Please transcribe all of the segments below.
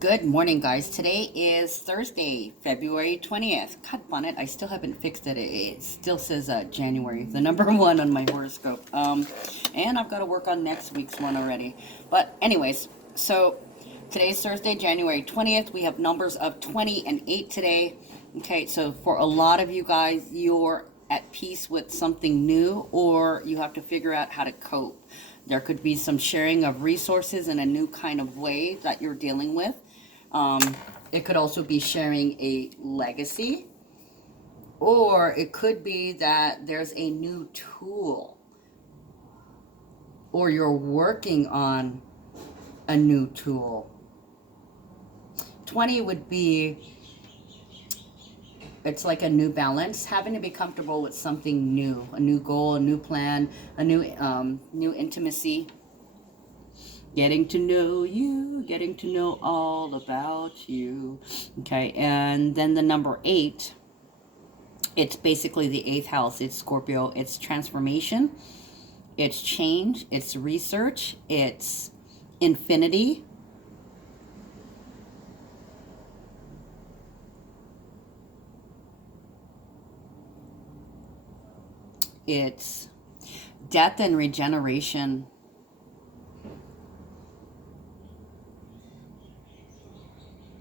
Good morning, guys. Today is Thursday, February 20th. God on it, I still haven't fixed it. It still says January, the number one on my horoscope. And I've got to work on next week's one already. But anyways, so today's Thursday, January 20th. We have numbers of 20 and 8 today. Okay, so for a lot of you guys, you're at peace with something new, or you have to figure out how to cope. There could be some sharing of resources in a new kind of way that you're dealing with. Um, it could also be sharing a legacy, or it could be that there's a new tool, or you're working on a new tool. 20 would be, it's like a new balance, having to be comfortable with something new, a new goal, a new plan, a new intimacy. Getting to know you, getting to know all about you. Okay, and then the number 8, it's basically the 8th house. It's Scorpio. It's transformation, it's change, it's research, it's infinity. It's death and regeneration.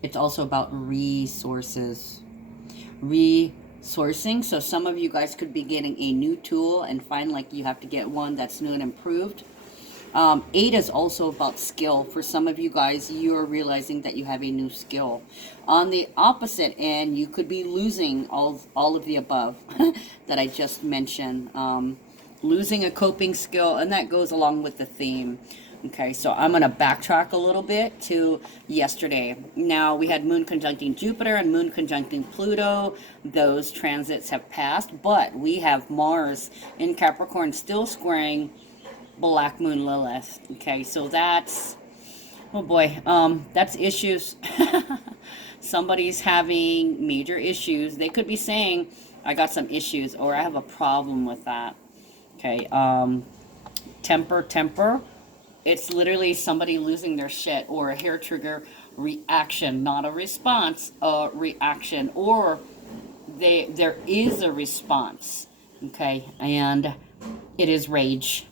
It's also about resources. Resourcing. So some of you guys could be getting a new tool and find like you have to get one that's new and improved. 8 is also about skill. For some of you guys, you're realizing that you have a new skill. On the opposite end, you could be losing all of the above that I just mentioned. Losing a coping skill, and that goes along with the theme. Okay, so I'm going to backtrack a little bit to yesterday. Now, we had Moon conjuncting Jupiter and Moon conjuncting Pluto. Those transits have passed, but we have Mars in Capricorn still squaring Black Moon Lilith. Okay, so that's, oh boy, that's issues. Somebody's having major issues. They could be saying, I got some issues, or I have a problem with that. Okay, temper. It's literally somebody losing their shit, or a hair trigger reaction, not a response, a reaction, or there is a response. Okay, and it is rage,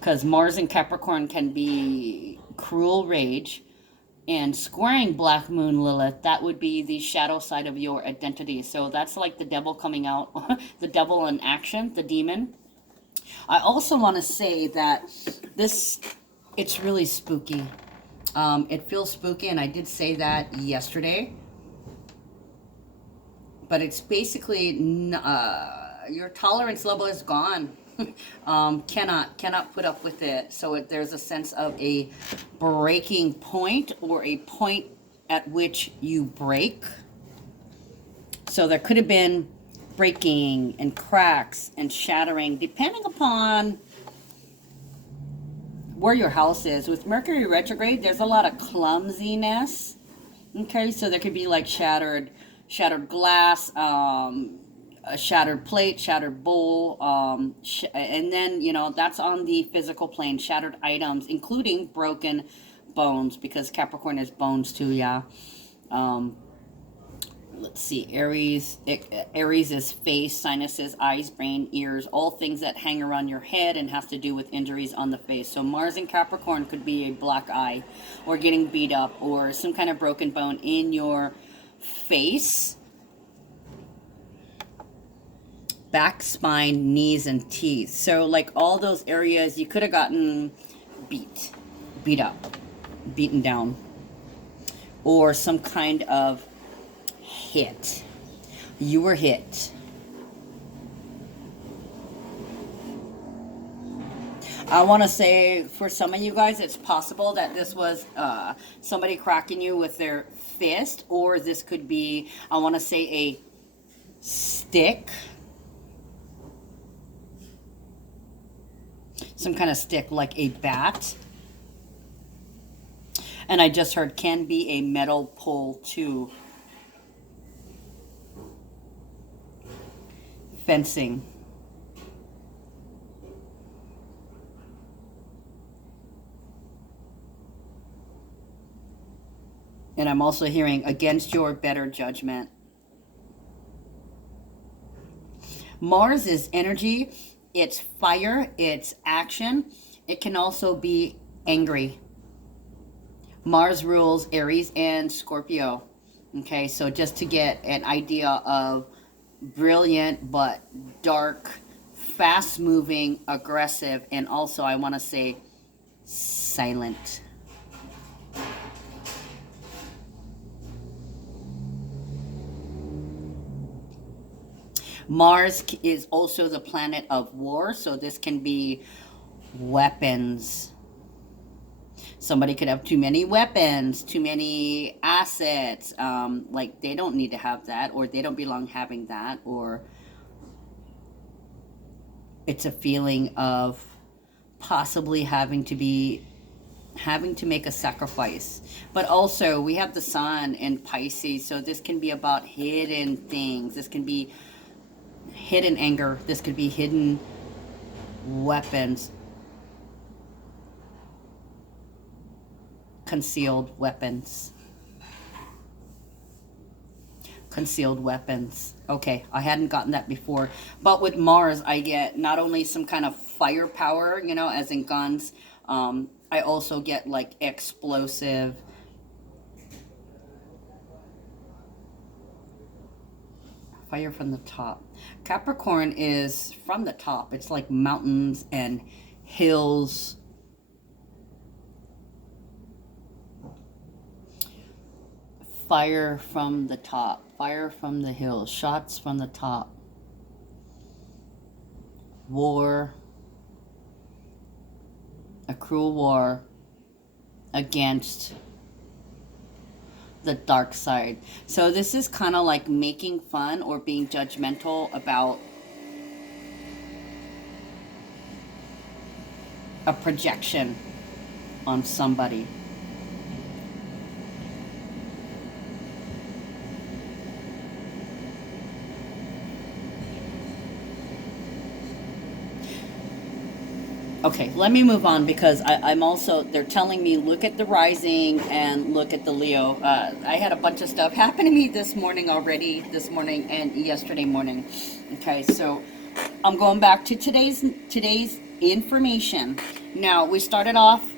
because Mars and Capricorn can be cruel rage, and squaring Black Moon Lilith, that would be the shadow side of your identity. So that's like the devil coming out, the devil in action, the demon. I also want to say that this, it's really spooky. It feels spooky, and I did say that yesterday. But it's basically your tolerance level is gone. Cannot put up with it. So there's a sense of a breaking point, or a point at which you break. So there could have been breaking and cracks and shattering, depending upon where your house is. With Mercury retrograde, there's a lot of clumsiness. Okay, so there could be like shattered glass, a shattered plate, shattered bowl, and then, that's on the physical plane, shattered items, including broken bones, because Capricorn is bones too, yeah. Let's see, Aries is face, sinuses, eyes, brain, ears, all things that hang around your head and has to do with injuries on the face. So Mars in Capricorn could be a black eye, or getting beat up, or some kind of broken bone in your face, back, spine, knees, and teeth. So like all those areas, you could have gotten beat up, beaten down, or some kind of hit. You were hit. I want to say, for some of you guys, it's possible that this was somebody cracking you with their fist, or this could be, I want to say, a stick. Some kind of stick, like a bat. And I just heard can be a metal pole too. Fencing. And I'm also hearing against your better judgment. Mars is energy, it's fire, it's action. It can also be angry. Mars rules Aries and Scorpio. Okay, so just to get an idea of brilliant but dark, fast moving, aggressive, and also I want to say silent. Mars is also the planet of war, so this can be weapons. Somebody could have too many weapons, too many assets. Like they don't need to have that, or they don't belong having that, or it's a feeling of possibly having to make a sacrifice. But also we have the sun in Pisces, so this can be about hidden things. This can be hidden anger. This could be hidden weapons, concealed weapons. Concealed weapons. Okay, I hadn't gotten that before. But with Mars, I get not only some kind of firepower, you know, as in guns, I also get like explosive. Fire from the top. Capricorn is from the top. It's like mountains and hills. Fire from the top. Fire from the hills. Shots from the top. War. A cruel war against the dark side. So this is kind of like making fun or being judgmental about a projection on somebody. Okay, let me move on because I'm also, they're telling me look at the rising and look at the Leo. I had a bunch of stuff happen to me this morning already, this morning and yesterday morning. Okay, so I'm going back to today's information. Now, we started off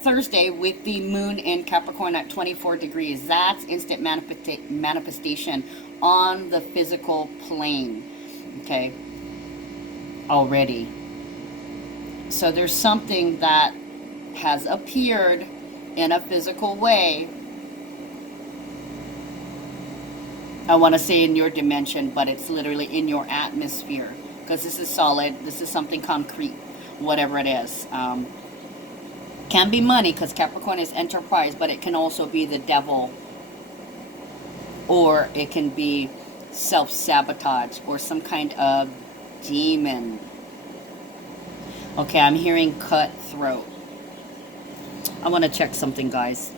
Thursday with the moon in Capricorn at 24 degrees. That's instant manifestation on the physical plane. Okay, already. So there's something that has appeared in a physical way. I want to say in your dimension, but it's literally in your atmosphere because this is solid. This is something concrete, whatever it is. Can be money because Capricorn is enterprise, but it can also be the devil, or it can be self-sabotage or some kind of demon. Okay, I'm hearing cutthroat. I want to check something, guys.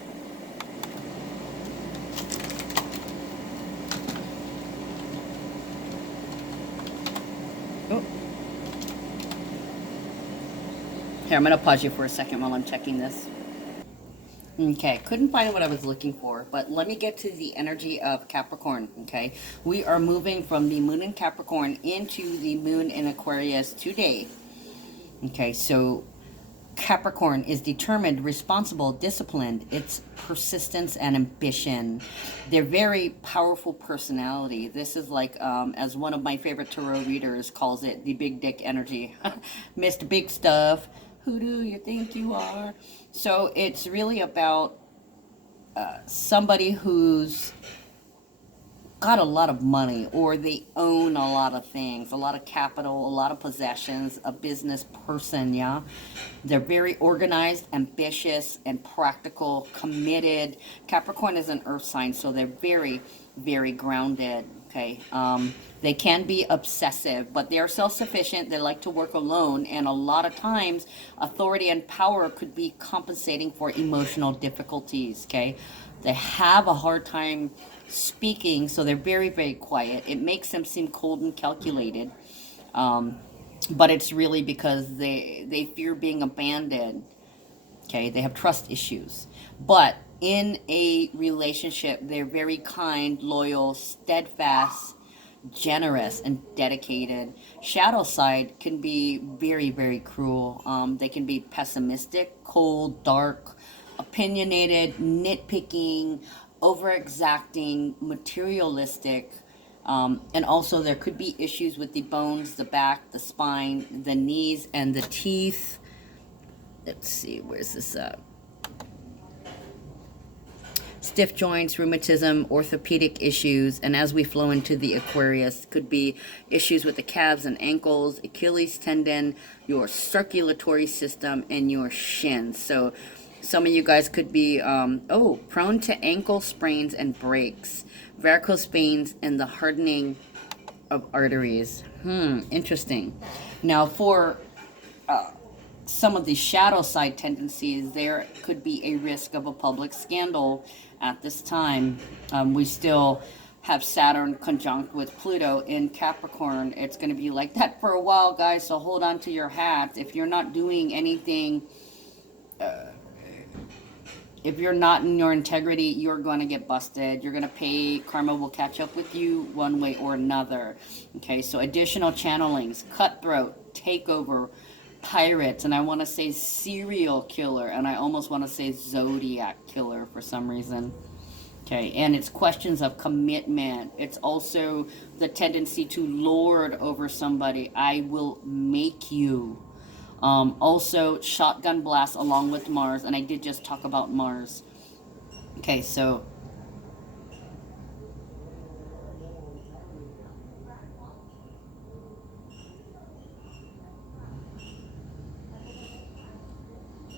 Oh. Here, I'm going to pause you for a second while I'm checking this. Okay, couldn't find what I was looking for, but let me get to the energy of Capricorn, okay? We are moving from the moon in Capricorn into the moon in Aquarius today. Okay, so Capricorn is determined, responsible, disciplined. It's persistence and ambition. They're very powerful personality. This is like, as one of my favorite tarot readers calls it, the big dick energy. Mr. Big Stuff. Who do you think you are? So it's really about somebody who's got a lot of money, or they own a lot of things, a lot of capital, a lot of possessions, a business person, yeah? They're very organized, ambitious, and practical, committed. Capricorn is an earth sign, so they're very, very grounded, okay? They can be obsessive, but they're self-sufficient. They like to work alone, and a lot of times authority and power could be compensating for emotional difficulties, okay? They have a hard time speaking, so they're very, very quiet. It makes them seem cold and calculated, but it's really because they fear being abandoned. Okay, they have trust issues, but in a relationship, they're very kind, loyal, steadfast, generous, and dedicated. Shadow side can be very, very cruel. They can be pessimistic, cold, dark, opinionated, nitpicking, over exacting, materialistic. And also, there could be issues with the bones, the back, the spine, the knees, and the teeth. Let's see, where's this at? Stiff joints, rheumatism, orthopedic issues, and as we flow into the Aquarius, could be issues with the calves and ankles, Achilles tendon, your circulatory system, and your shins. So some of you guys could be, prone to ankle sprains and breaks, varicose veins, and the hardening of arteries. Interesting. Now, for some of the shadow side tendencies, there could be a risk of a public scandal at this time. We still have Saturn conjunct with Pluto in Capricorn. It's going to be like that for a while, guys, so hold on to your hats. If you're not doing anything, if you're not in your integrity, you're going to get busted. You're going to pay. Karma will catch up with you one way or another. Okay, so additional channelings, cutthroat, takeover, pirates, and I want to say serial killer, and I almost want to say zodiac killer for some reason. Okay, and it's questions of commitment. It's also the tendency to lord over somebody. I will make you. Also, shotgun blast along with Mars, and I did just talk about Mars. Okay, so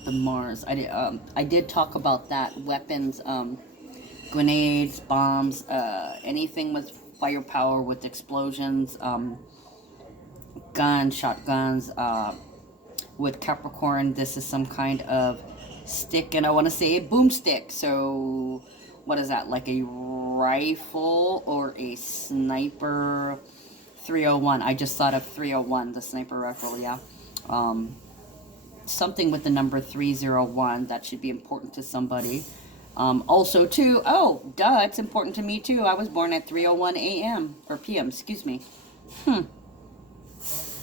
the Mars. I did talk about that. Weapons, grenades, bombs, anything with firepower, with explosions, guns, shotguns. With Capricorn, this is some kind of stick, and I want to say a boomstick. So, what is that? Like a rifle or a sniper? 301. I just thought of 301, the sniper rifle. Yeah. Something with the number 301 that should be important to somebody. Also, too, it's important to me too. I was born at 3:01 a.m. or p.m. Excuse me.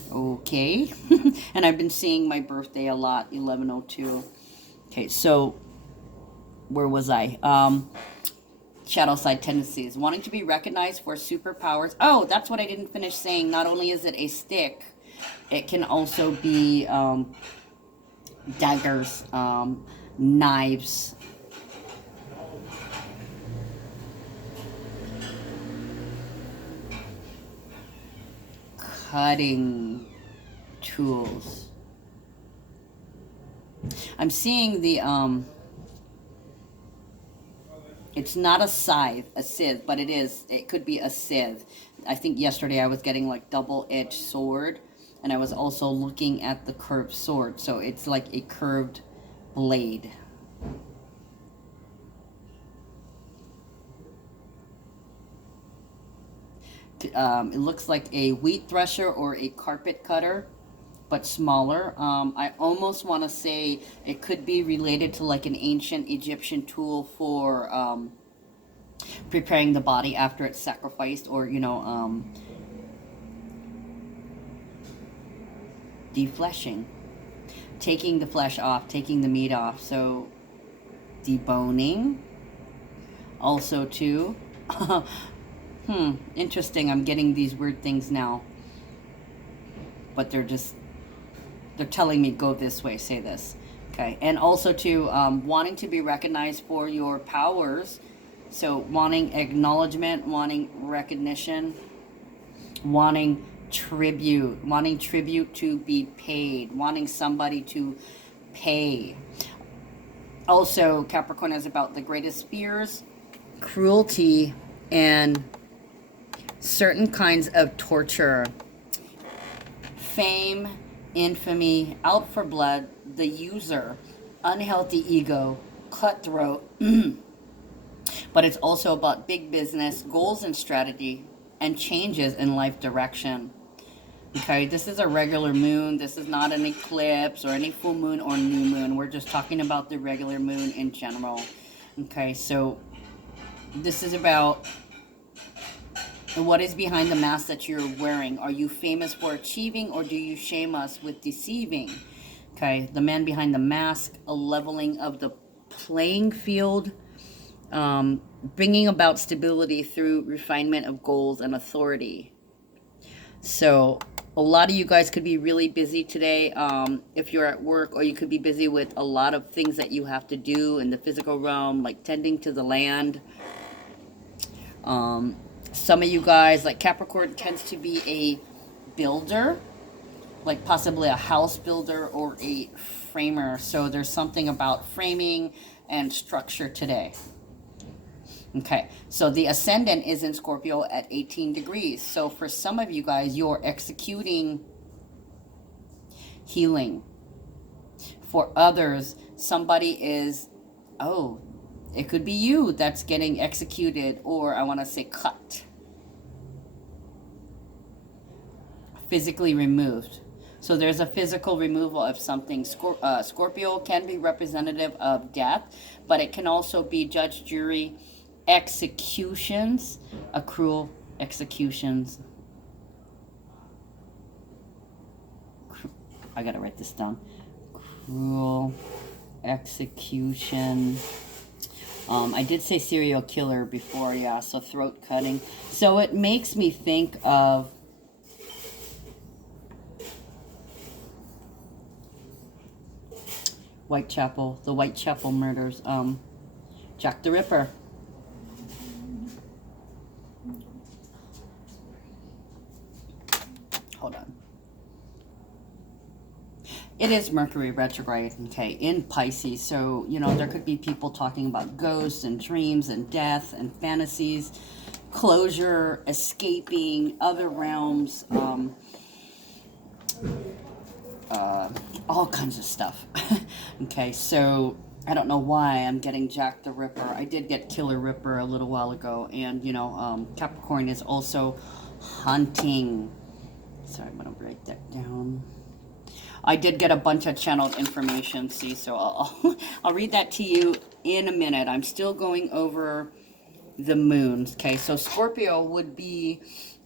Okay. And I've been seeing my birthday a lot, 11:02. Okay, so where was I? Shadow side tendencies, wanting to be recognized for superpowers. Oh, that's what I didn't finish saying. Not only is it a stick, it can also be daggers, knives, cutting tools. I'm seeing the it's not a scythe, a scythe, but it could be a scythe. I think yesterday I was getting like double-edged sword, and I was also looking at the curved sword, so it's like a curved blade. It looks like a wheat thresher or a carpet cutter, but smaller. I almost want to say it could be related to like an ancient Egyptian tool for preparing the body after it's sacrificed, or defleshing, taking the flesh off, taking the meat off. So deboning. Also too. Interesting. I'm getting these weird things now, but they're telling me go this way, say this. Okay. And also too, wanting to be recognized for your powers. So wanting acknowledgement, wanting recognition, wanting tribute to be paid, wanting somebody to pay. Also, Capricorn is about the greatest fears, cruelty, and certain kinds of torture, fame, infamy, out for blood, the user, unhealthy ego, cutthroat. But it's also about big business, goals and strategy, and changes in life direction. Okay, this is a regular moon. This is not an eclipse or any full moon or new moon. We're just talking about the regular moon in general. Okay, so this is about what is behind the mask that you're wearing. Are you famous for achieving, or do you shame us with deceiving? Okay, the man behind the mask, a leveling of the playing field, bringing about stability through refinement of goals and authority. So a lot of you guys could be really busy today, if you're at work, or you could be busy with a lot of things that you have to do in the physical realm, like tending to the land. Some of you guys, like Capricorn, tends to be a builder, like possibly a house builder or a framer. So there's something about framing and structure today. Okay, so the ascendant is in Scorpio at 18 degrees. So for some of you guys, you're executing healing. For others, somebody is, oh, it could be you that's getting executed, or I want to say cut, physically removed. So there's a physical removal of something. Scorpio can be representative of death, but it can also be judge, jury, executions, accrual executions. I gotta write this down. Cruel execution. I did say serial killer before, yeah, so throat cutting. So it makes me think of Whitechapel, the Whitechapel murders, Jack the Ripper. Hold on. It is Mercury retrograde, okay, in Pisces. So, you know, there could be people talking about ghosts and dreams and death and fantasies, closure, escaping other realms, all kinds of stuff. Okay, so I don't know why I'm getting Jack the Ripper. I did get Killer Ripper a little while ago, and you know, Capricorn is also hunting. Sorry, I'm gonna write that down. I did get a bunch of channeled information, see, so I'll read that to you in a minute. I'm still going over the moons. Okay, so Scorpio would be,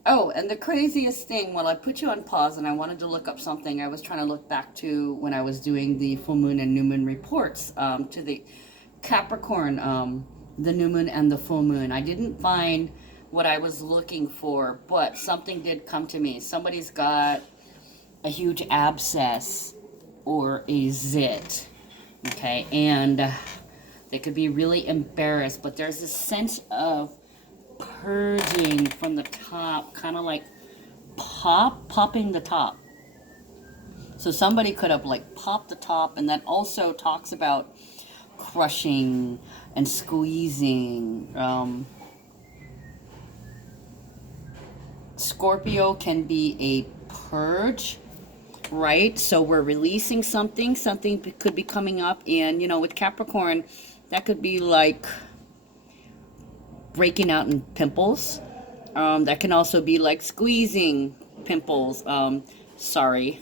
oh, and the craziest thing, well, I put you on pause and I wanted to look up something. I was trying to look back to when I was doing the full moon and new moon reports, to the Capricorn, the new moon and the full moon. I didn't find what I was looking for, but something did come to me. Somebody's got a huge abscess or a zit, okay, and they could be really embarrassed, but there's a sense of purging from the top, kind of like popping the top. So somebody could have like popped the top, and that also talks about crushing and squeezing. Scorpio can be a purge, right? So we're releasing something could be coming up, and you know, with Capricorn, that could be like breaking out in pimples. That can also be like squeezing pimples. Sorry.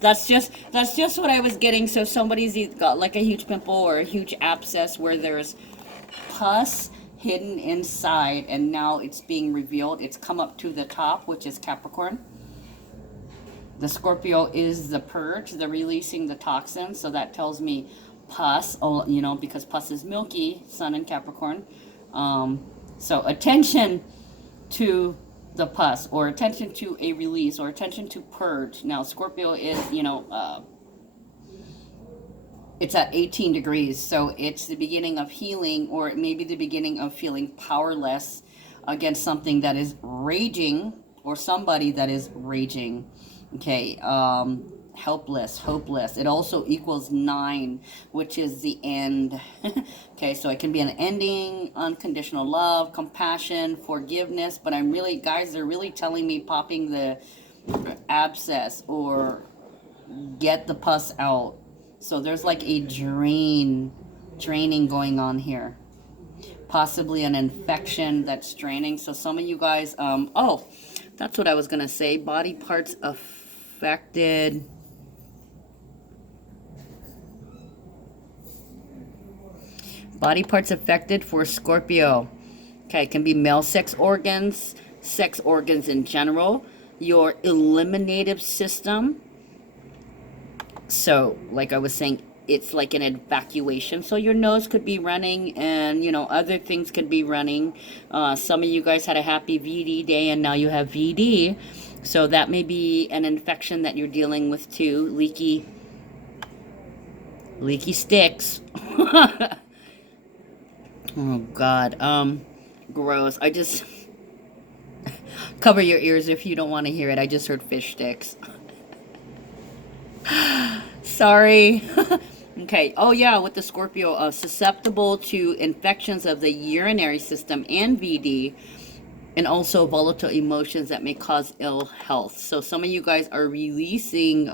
that's just what I was getting. So somebody's got like a huge pimple or a huge abscess where there's pus hidden inside, and now it's being revealed. It's come up to the top, which is Capricorn. The Scorpio is the purge, the releasing the toxins. So that tells me pus, you know, because pus is milky, Sun in Capricorn. So attention to the pus, or attention to a release, or attention to purge. Now Scorpio is, you know, it's at 18 degrees, so it's the beginning of healing, or it may be the beginning of feeling powerless against something that is raging, or somebody that is raging. Okay, helpless, hopeless. It also equals 9, which is the end. Okay, so it can be an ending, unconditional love, compassion, forgiveness. But I'm really, guys, they're really telling me popping the abscess or get the pus out. So there's like a draining going on here. Possibly an infection that's draining. So some of you guys, oh, that's what I was going to say. Body parts affected. Body parts affected for Scorpio. Okay, it can be male sex organs in general, your eliminative system. So, like I was saying, it's like an evacuation. So your nose could be running, and other things could be running. Some of you guys had a happy VD day, and now you have VD. So that may be an infection that you're dealing with too. Leaky sticks. Oh God. Gross. I just cover your ears if you don't want to hear it. I just heard fish sticks. Sorry. Okay. Oh yeah, with the Scorpio, susceptible to infections of the urinary system and VD, and also volatile emotions that may cause ill health. So some of you guys are releasing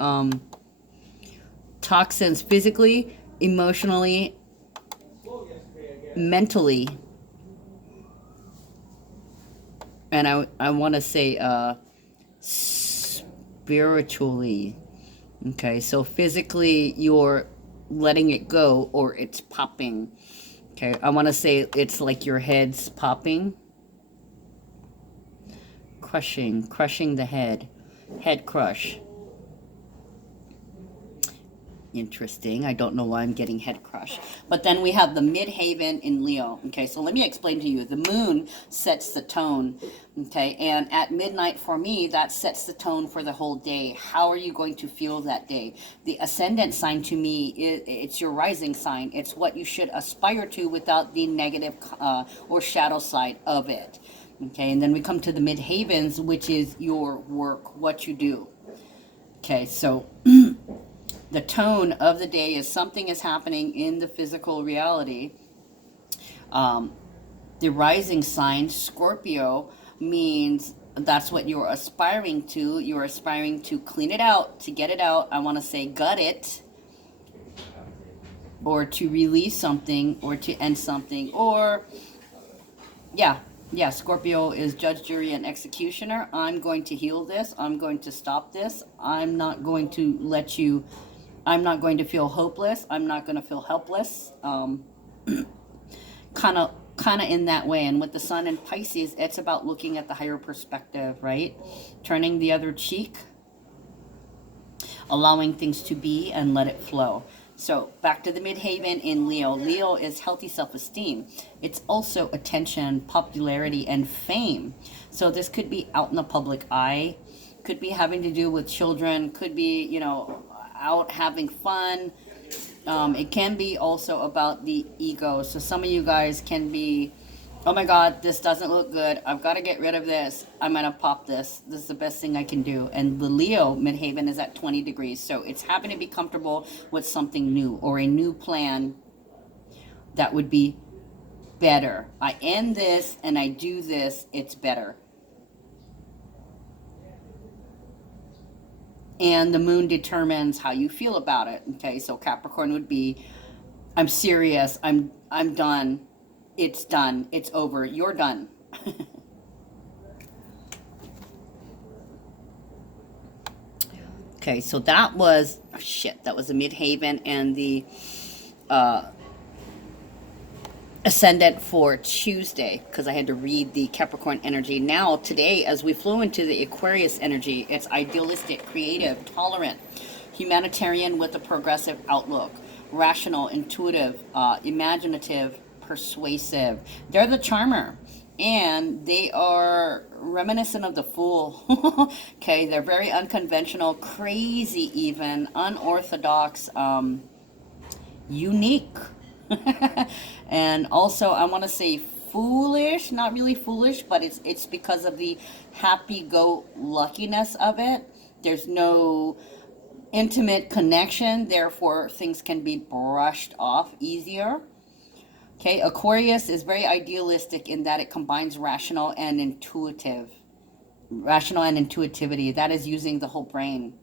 toxins physically, emotionally, mentally, and I want to say spiritually. Okay, so physically you're letting it go, or it's popping. Okay, I want to say it's like your head's popping, crushing the head crush. Interesting. I don't know why I'm getting head crush. But then we have the midhaven in Leo. Okay, so let me explain to you. The moon sets the tone. Okay, and at midnight for me, that sets the tone for the whole day. How are you going to feel that day? The ascendant sign to me, it's your rising sign. It's what you should aspire to without the negative or shadow side of it. Okay, and then we come to the midhavens, which is your work, what you do. Okay, so the tone of the day is something is happening in the physical reality. The rising sign, Scorpio, means that's what you're aspiring to. You're aspiring to clean it out, to get it out. I want to say gut it, or to release something, or to end something, or yeah, Scorpio is judge, jury, and executioner. I'm going to heal this. I'm going to stop this. I'm not going to feel hopeless. I'm not going to feel helpless. Kind of in that way. And with the sun in Pisces, it's about looking at the higher perspective, right? Turning the other cheek, allowing things to be and let it flow. So back to the midhaven in Leo. Leo is healthy self-esteem. It's also attention, popularity, and fame. So this could be out in the public eye, could be having to do with children, could be, out having fun. It can be also about the ego. So some of you guys can be, oh my God, this doesn't look good. I've got to get rid of this. I'm going to pop this. This is the best thing I can do. And the Leo midhaven is at 20 degrees. So it's having to be comfortable with something new, or a new plan that would be better. I end this and I do this, it's better. And the moon determines how you feel about it. Okay, so Capricorn would be, I'm serious, I'm done. It's done. It's over. You're done. Okay, so that was that was the midhaven and the ascendant for Tuesday, because I had to read the Capricorn energy. Now today, as we flow into the Aquarius energy, it's idealistic, creative, tolerant, humanitarian with a progressive outlook, rational, intuitive, imaginative, persuasive. They're the charmer, and they are reminiscent of the fool. Okay, they're very unconventional, crazy, even unorthodox, unique. And also I want to say foolish, not really foolish, but it's because of the happy-go-luckiness of it. There's no intimate connection, therefore things can be brushed off easier. Okay, Aquarius is very idealistic in that it combines rational and intuitivity. That is using the whole brain.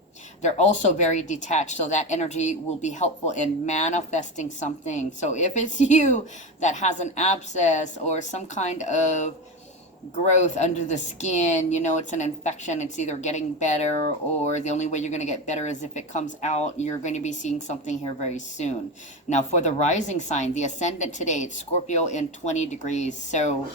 They're also very detached, so that energy will be helpful in manifesting something. So if it's you that has an abscess or some kind of growth under the skin, you know, it's an infection. It's either getting better, or the only way you're going to get better is if it comes out. You're going to be seeing something here very soon. Now, for the rising sign, the ascendant today, it's Scorpio in 20 degrees. So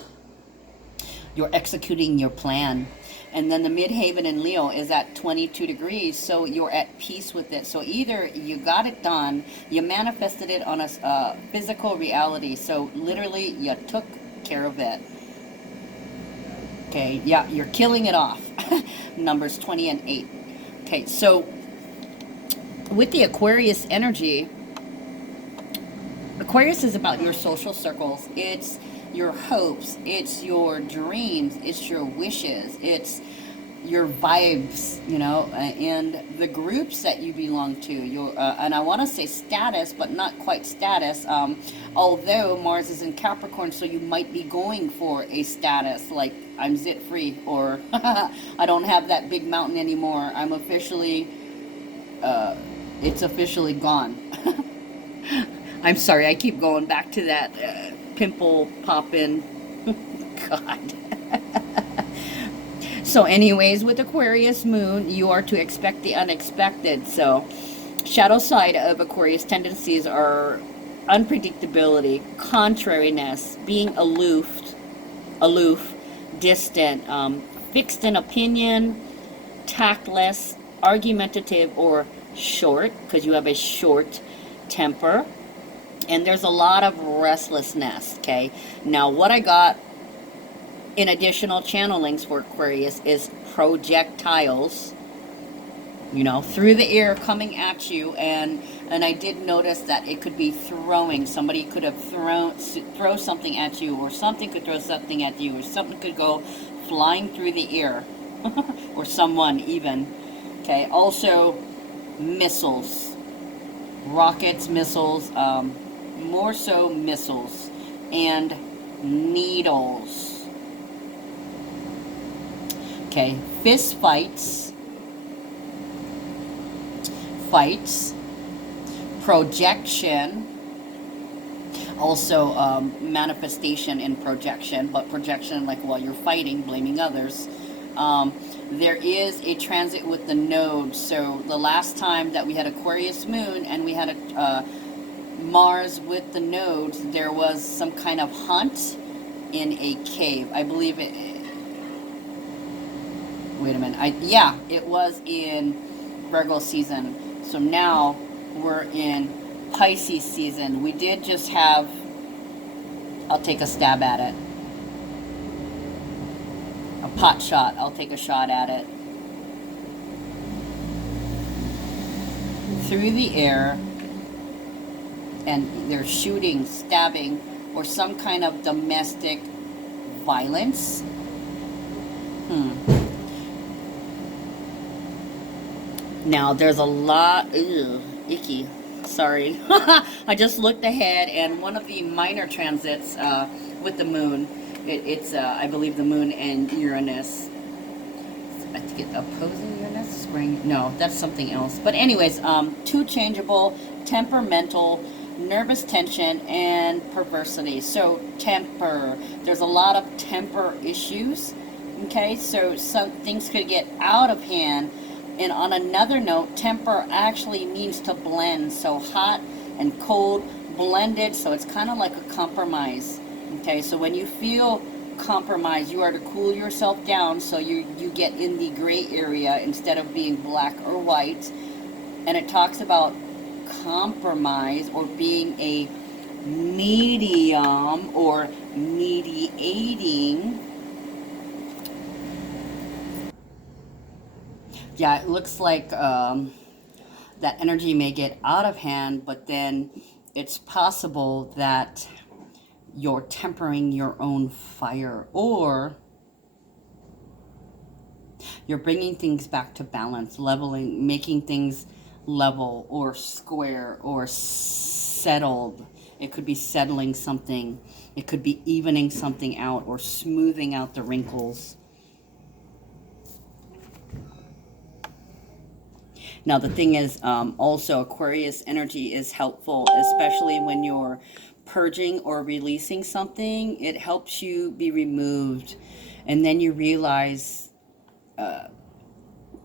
you're executing your plan. And then the midhaven in Leo is at 22 degrees, so you're at peace with it. So either you got it done, you manifested it on a physical reality, so literally you took care of it. Okay, yeah, you're killing it off. Numbers 20 and 8. Okay, so with the Aquarius energy, Aquarius is about your social circles. It's your hopes, it's your dreams, it's your wishes, it's your vibes, you know, and the groups that you belong to. Your and I want to say status, but not quite status. Although Mars is in Capricorn, so you might be going for a status like I'm zit free, or I don't have that big mountain anymore. I'm officially, it's officially gone. I'm sorry, I keep going back to that pimple popping. God. So anyways, with Aquarius moon, you are to expect the unexpected. So shadow side of Aquarius tendencies are unpredictability, contrariness, being aloof, distant, fixed in opinion, tactless, argumentative, or short, because you have a short temper. And there's a lot of restlessness. Okay, now what I got in additional channelings for Aquarius is projectiles, you know, through the air coming at you. And I did notice that it could be throwing. Somebody could have throw something at you, or something could throw something at you, or something could go flying through the air, or someone even. Okay, also missiles, rockets, missiles, more so missiles, and needles. Okay, fist fights, projection, also manifestation in projection, but projection like while you're fighting, blaming others. There is a transit with the nodes. So the last time that we had Aquarius moon and we had a Mars with the nodes, there was some kind of hunt in a cave. I believe it. Wait a minute. Yeah, it was in Virgo season. So now we're in Pisces season. We did just have. I'll take a stab at it. A pot shot. I'll take a shot at it. Through the air. And they're shooting, stabbing, or some kind of domestic violence. Now, there's a lot, icky, sorry. I just looked ahead, and one of the minor transits with the moon, it's I believe the moon and Uranus. I think it's opposing Uranus, spring, no, that's something else. But anyways, two changeable, temperamental, nervous tension, and perversity. So temper, there's a lot of temper issues. Okay, so some things could get out of hand. And on another note, temper actually means to blend. So hot and cold blended, so it's kind of like a compromise. Okay, so when you feel compromised, you are to cool yourself down, so you get in the gray area instead of being black or white. And it talks about compromise, or being a medium, or mediating. Yeah, it looks like that energy may get out of hand, but then it's possible that you're tempering your own fire, or you're bringing things back to balance, leveling, making things level or square or settled. It could be settling something. It could be evening something out, or smoothing out the wrinkles. Now, the thing is, also Aquarius energy is helpful, especially when you're purging or releasing something. It helps you be removed. And then you realize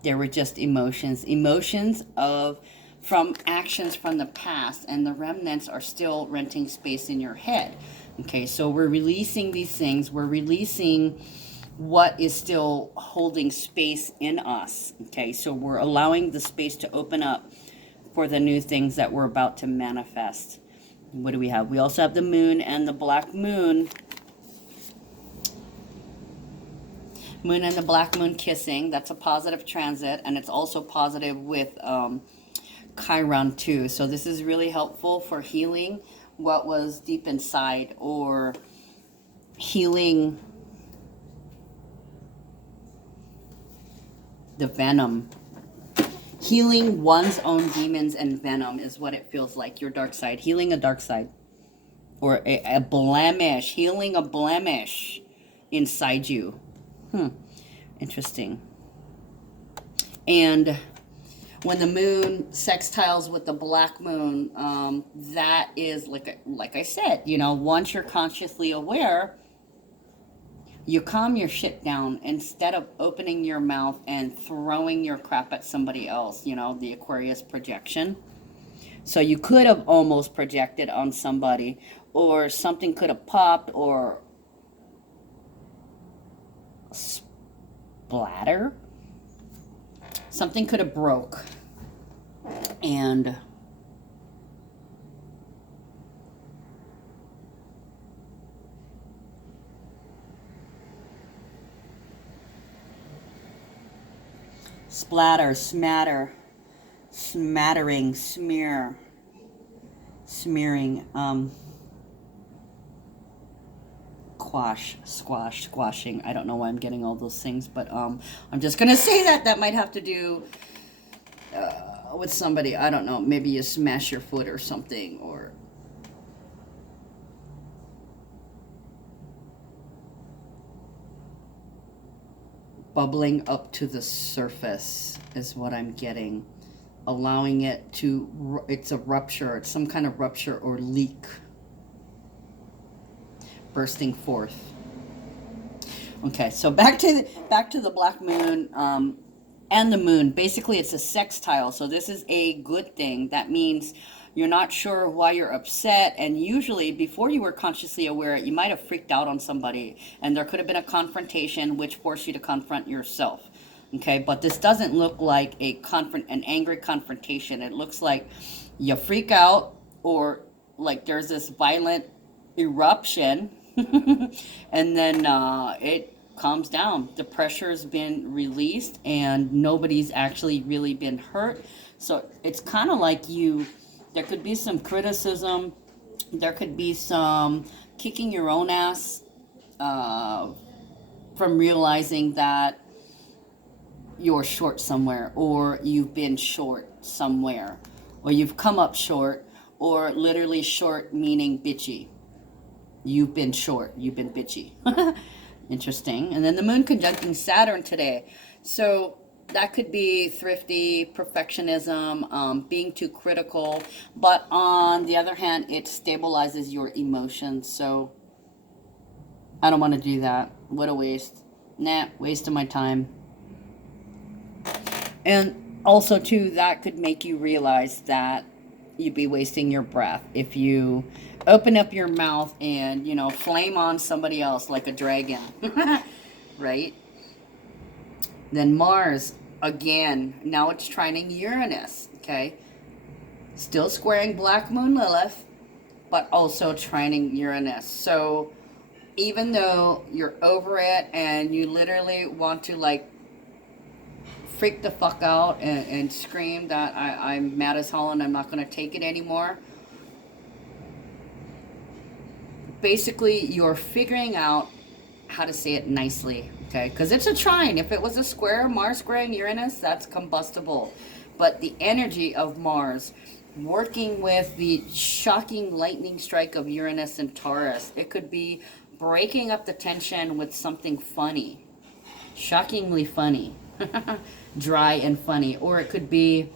there were just emotions of from actions from the past, and the remnants are still renting space in your head. Okay, so we're releasing these things. We're releasing what is still holding space in us. Okay, so we're allowing the space to open up for the new things that we're about to manifest. What do we have? We also have the moon and the black moon. Moon and the black moon kissing. That's a positive transit, and it's also positive with Chiron too. So this is really helpful for healing what was deep inside, or healing the venom. Healing one's own demons and venom is what it feels like. Your dark side. Healing a dark side. Or a blemish. Healing a blemish inside you. Interesting. And when the moon sextiles with the black moon, that is like I said, once you're consciously aware, you calm your shit down instead of opening your mouth and throwing your crap at somebody else, the Aquarius projection. So you could have almost projected on somebody, or something could have popped, or splatter. Something could have broke. And splatter, smatter, smattering, smearing, squashing. I don't know why I'm getting all those things, but I'm just gonna say that might have to do with somebody. I don't know, maybe you smash your foot or something, or bubbling up to the surface is what I'm getting. Allowing it to, it's a rupture, it's some kind of rupture or leak bursting forth. Okay, so back to the black moon and the moon. Basically, it's a sextile, so this is a good thing. That means you're not sure why you're upset, and usually before you were consciously aware, you might have freaked out on somebody, and there could have been a confrontation which forced you to confront yourself. Okay, but this doesn't look like an angry confrontation. It looks like you freak out, or like there's this violent eruption, and then it calms down. The pressure's been released, and nobody's actually really been hurt. So it's kind of like there could be some criticism, there could be some kicking your own ass from realizing that you're short somewhere, or you've been short somewhere, or you've come up short, or literally short meaning bitchy. You've been short, you've been bitchy. Interesting. And then the moon conjuncting Saturn today. So that could be thrifty, perfectionism, being too critical. But on the other hand, it stabilizes your emotions. So I don't want to do that. What a waste. Waste of my time. And also, too, that could make you realize that you'd be wasting your breath if you open up your mouth and, flame on somebody else like a dragon. Right? Then Mars, again, now it's trining Uranus, okay? Still squaring Black Moon Lilith, but also trining Uranus. So even though you're over it and you literally want to, freak the fuck out and scream that I'm mad as hell and I'm not going to take it anymore, basically you're figuring out how to say it nicely, okay? Because it's a trine. If it was a square, Mars squaring Uranus, that's combustible. But the energy of Mars working with the shocking lightning strike of Uranus and Taurus, it could be breaking up the tension with something funny, shockingly funny, dry and funny. Or it could be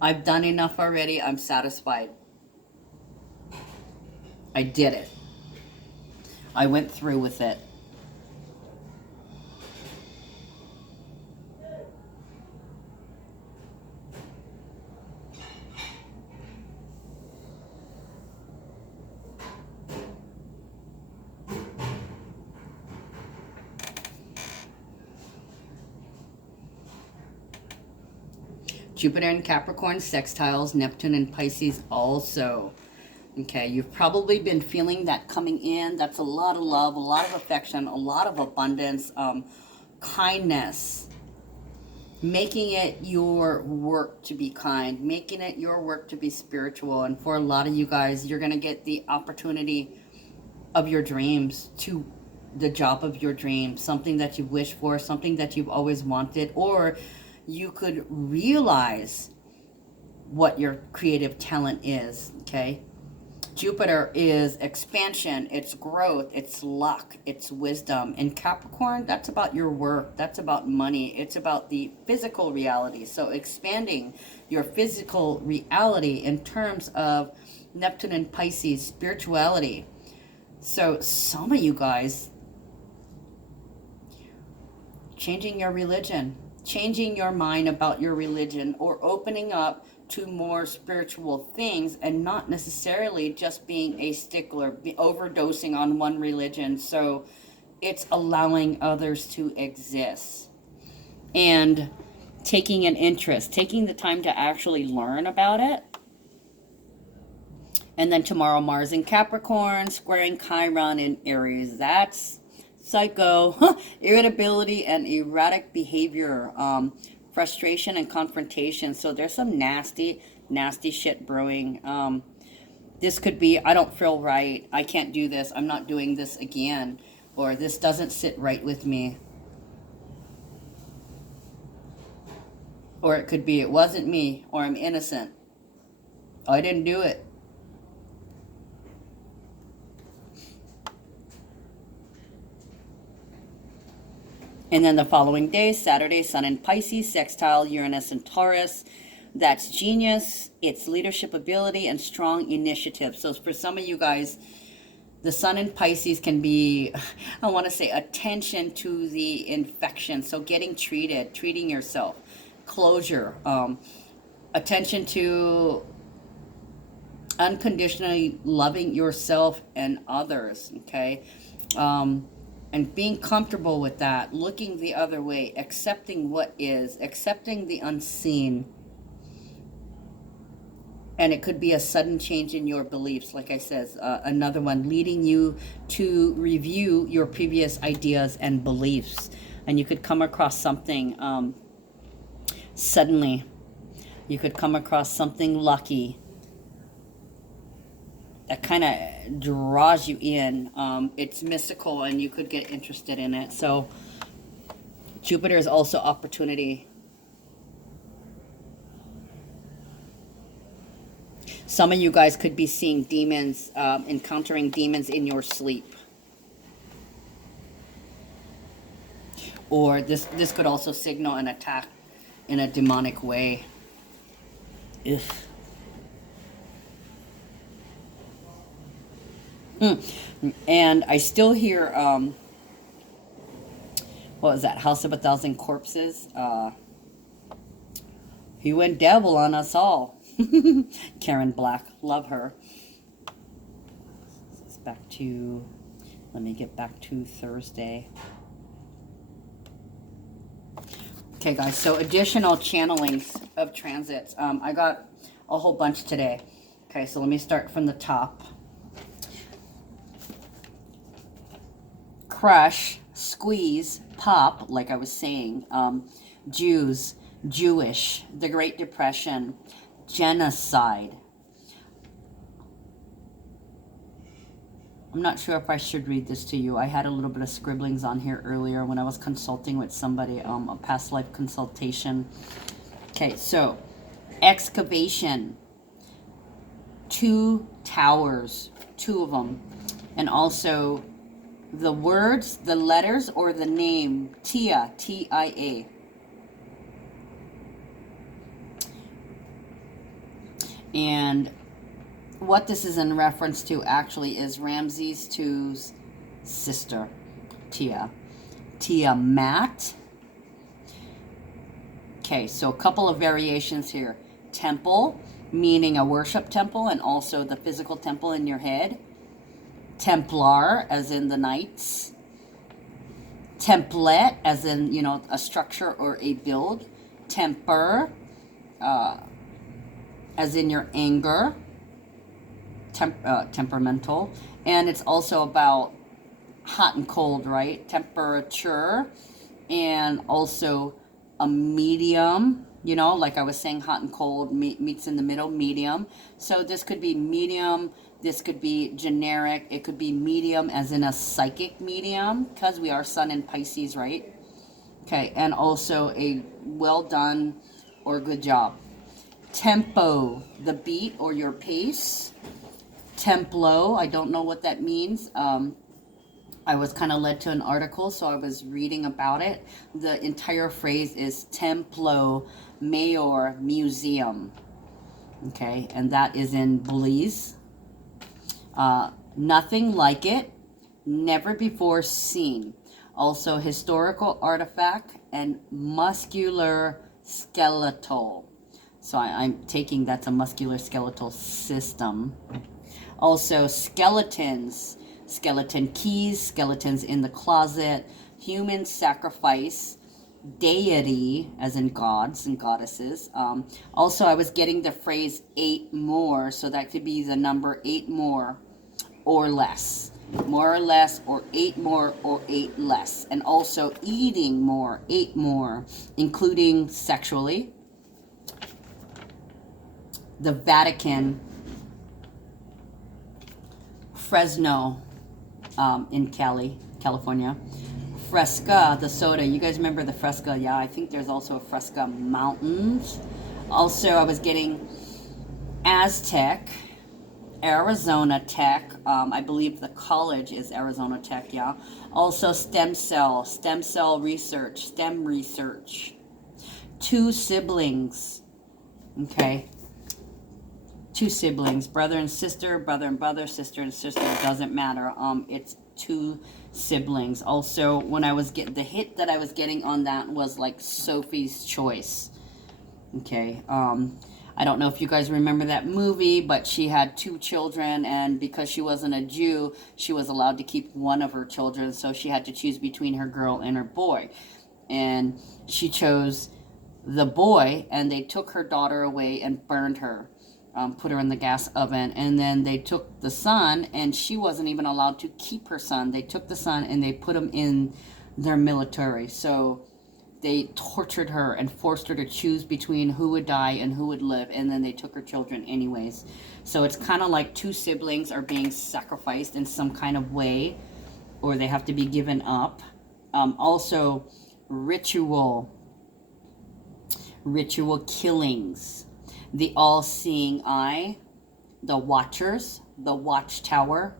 I've done enough already, I'm satisfied. I did it. I went through with it. Jupiter in Capricorn sextiles Neptune in Pisces also. Okay, you've probably been feeling that coming in. That's a lot of love, a lot of affection, a lot of abundance, kindness. Making it your work to be kind, making it your work to be spiritual. And for a lot of you guys, you're going to get the opportunity of your dreams, to the job of your dreams, something that you wish for, something that you've always wanted, or you could realize what your creative talent is, okay? Jupiter is expansion, it's growth, it's luck, it's wisdom. And Capricorn, that's about your work, that's about money, it's about the physical reality. So expanding your physical reality in terms of Neptune and Pisces, spirituality. So some of you guys, changing your religion, changing your mind about your religion, or opening up to more spiritual things and not necessarily just being a stickler, overdosing on one religion. So it's allowing others to exist and taking an interest, taking the time to actually learn about it. And then tomorrow, Mars in Capricorn, squaring Chiron in Aries. That's psycho, irritability and erratic behavior, frustration and confrontation. So there's some nasty shit brewing. This could be, I don't feel right, I can't do this, I'm not doing this again, or this doesn't sit right with me. Or it could be, it wasn't me, or I'm innocent, I didn't do it. And then the following day, Saturday, Sun in Pisces, sextile Uranus and Taurus. That's genius, it's leadership ability, and strong initiative. So for some of you guys, the Sun in Pisces can be, I want to say, attention to the infection. So getting treated, treating yourself, closure, attention to unconditionally loving yourself and others, okay? And being comfortable with that, looking the other way, accepting what is, accepting the unseen. And it could be a sudden change in your beliefs, like I said, another one, leading you to review your previous ideas and beliefs. And you could come across something suddenly. You could come across something lucky that kind of draws you in. It's mystical and you could get interested in it. So Jupiter is also opportunity. Some of you guys could be seeing demons, encountering demons in your sleep. Or this could also signal an attack in a demonic way. Ugh. And I still hear, what was that, House of a Thousand Corpses? He went devil on us all. Karen Black, love her. It's back to, let me get back to Thursday. Okay, guys, so additional channelings of transits. I got a whole bunch today. Okay, so let me start from the top. Crush, squeeze, pop, like I was saying, Jews, Jewish, the Great Depression, genocide. I'm not sure if I should read this to you. I had a little bit of scribblings on here earlier when I was consulting with somebody, a past life consultation. Okay, so excavation, 2 towers, 2 of them, and also the words, the letters, or the name, Tia, T-I-A. And what this is in reference to actually is Ramses II's sister, Tiamat. Okay, so a couple of variations here. Temple, meaning a worship temple, and also the physical temple in your head. Templar, as in the knights. Template, as in, you know, a structure or a build. Temper, as in your anger. Temperamental. And it's also about hot and cold, right? Temperature, and also a medium, you know, like I was saying, hot and cold meets in the middle, medium. So this could be medium, this could be generic, it could be medium as in a psychic medium, because we are sun in Pisces, right? Okay, and also a well done or good job. Tempo, the beat or your pace. Templo, I don't know what that means. I was kind of led to an article, so I was reading about it. The entire phrase is Templo Mayor Museum. Okay, and that is in Belize. Nothing like it, never before seen. Also, historical artifact and muscular skeletal. So I'm taking that's a muscular skeletal system. Also, skeletons. Skeleton keys, skeletons in the closet, human sacrifice, deity, as in gods and goddesses. Also, I was getting the phrase 8 more, so that could be the number 8 more or less. More or less, or 8 more, or 8 less. And also eating more, 8 more, including sexually. The Vatican, Fresno, in California. Fresca, the soda. You guys remember the Fresca? Yeah, I think there's also a Fresca Mountains. Also, I was getting Aztec, Arizona Tech. I believe the college is Arizona Tech, yeah. Also, stem cell research, STEM research. 2 siblings. Okay. 2 siblings, brother and brother, sister and sister, doesn't matter. It's 2 siblings. Also, when I was getting the hit that I was getting on that was like Sophie's Choice. Okay. I don't know if you guys remember that movie, but she had 2 children, and because she wasn't a Jew, she was allowed to keep one of her children, so she had to choose between her girl and her boy. And she chose the boy, and they took her daughter away and burned her. Put her in the gas oven, and then they took the son, and she wasn't even allowed to keep her son. They took the son and they put him in their military. So they tortured her and forced her to choose between who would die and who would live, and then they took her children anyways. So it's kind of like 2 siblings are being sacrificed in some kind of way, or they have to be given up. Also, ritual killings. The all-seeing eye, the watchers, the watchtower.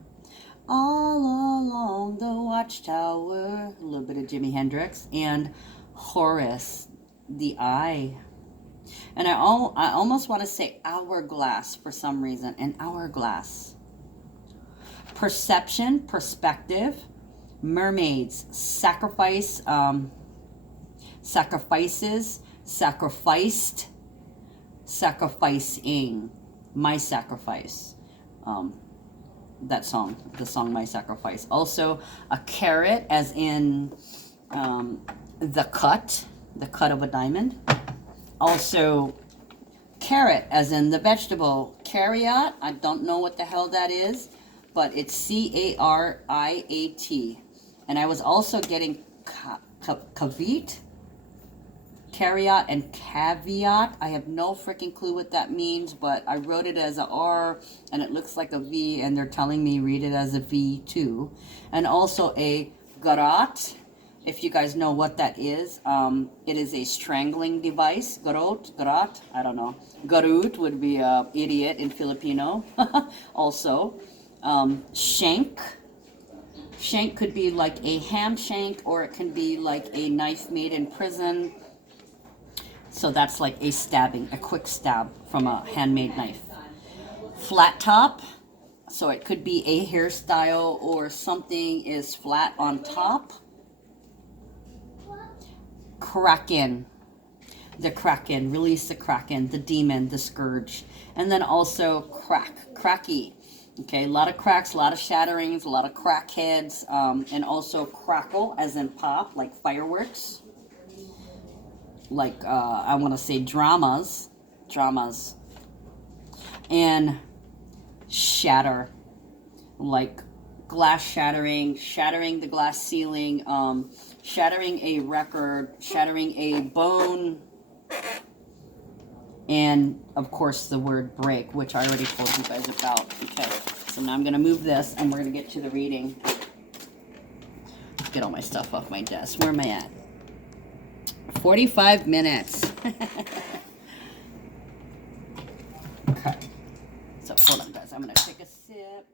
All along the watchtower, a little bit of Jimi Hendrix, and Horus, the eye. And I almost want to say hourglass for some reason, an hourglass. Perception, perspective, mermaids, sacrifice, sacrifices, sacrificed, sacrificing, my sacrifice. That song, the song My Sacrifice. Also, a carat, as in the cut of a diamond. Also, carrot, as in the vegetable. Cariat, I don't know what the hell that is, but it's C-A-R-I-A-T. And I was also getting caveat, Cariat and caveat. I have no freaking clue what that means, but I wrote it as a R and it looks like a V, and they're telling me read it as a V too. And also a garrote, if you guys know what that is. It is a strangling device. Garrote, I don't know. Garut would be idiot in Filipino. Also, shank. Shank could be like a ham shank, or it can be like a knife made in prison. So that's like a stabbing, a quick stab from a handmade knife. Flat top. So it could be a hairstyle or something is flat on top. Kraken. The Kraken. Release the Kraken. The demon. The scourge. And then also cracky. Okay, a lot of cracks, a lot of shatterings, a lot of crackheads, and also crackle, as in pop, like fireworks. Like, I want to say dramas. And shatter, like glass shattering, shattering the glass ceiling, shattering a record, shattering a bone, and of course the word break, which I already told you guys about. Okay, so now I'm going to move this and we're going to get to the reading. Get all my stuff off my desk. Where am I at? 45 minutes. Okay. So hold on, guys. I'm going to take a sip.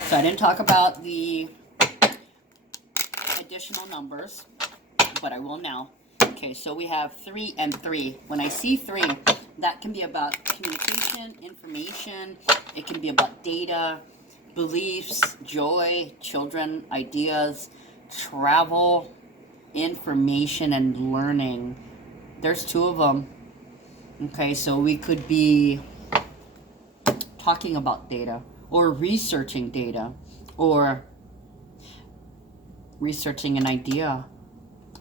So I didn't talk about the additional numbers, but I will now. Okay, so we have 3 and 3. When I see 3, that can be about communication, information. It can be about data, beliefs, joy, children, ideas, travel, information, and learning. There's 2 of them. Okay, so we could be talking about data, or researching data, or researching an idea,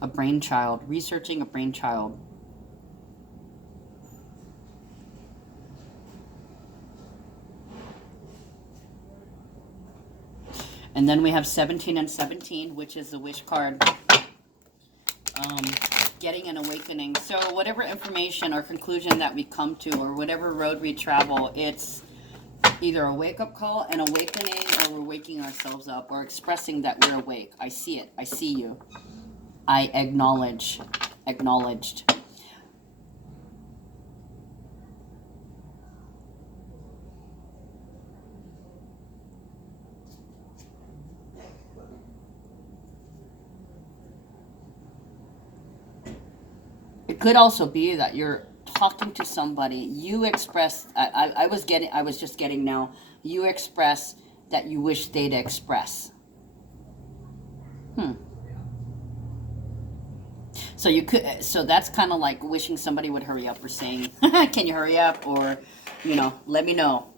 a brainchild, researching a brainchild. And then we have 17 and 17, which is the wish card. Getting an awakening. So whatever information or conclusion that we come to, or whatever road we travel, it's either a wake-up call, an awakening, or we're waking ourselves up, or expressing that we're awake. I see it. I see you. I acknowledged. It could also be that you're talking to somebody. You express. I was just getting now. You express that you wish they'd express. So you could. So that's kind of like wishing somebody would hurry up, or saying, "Can you hurry up?" Or, let me know.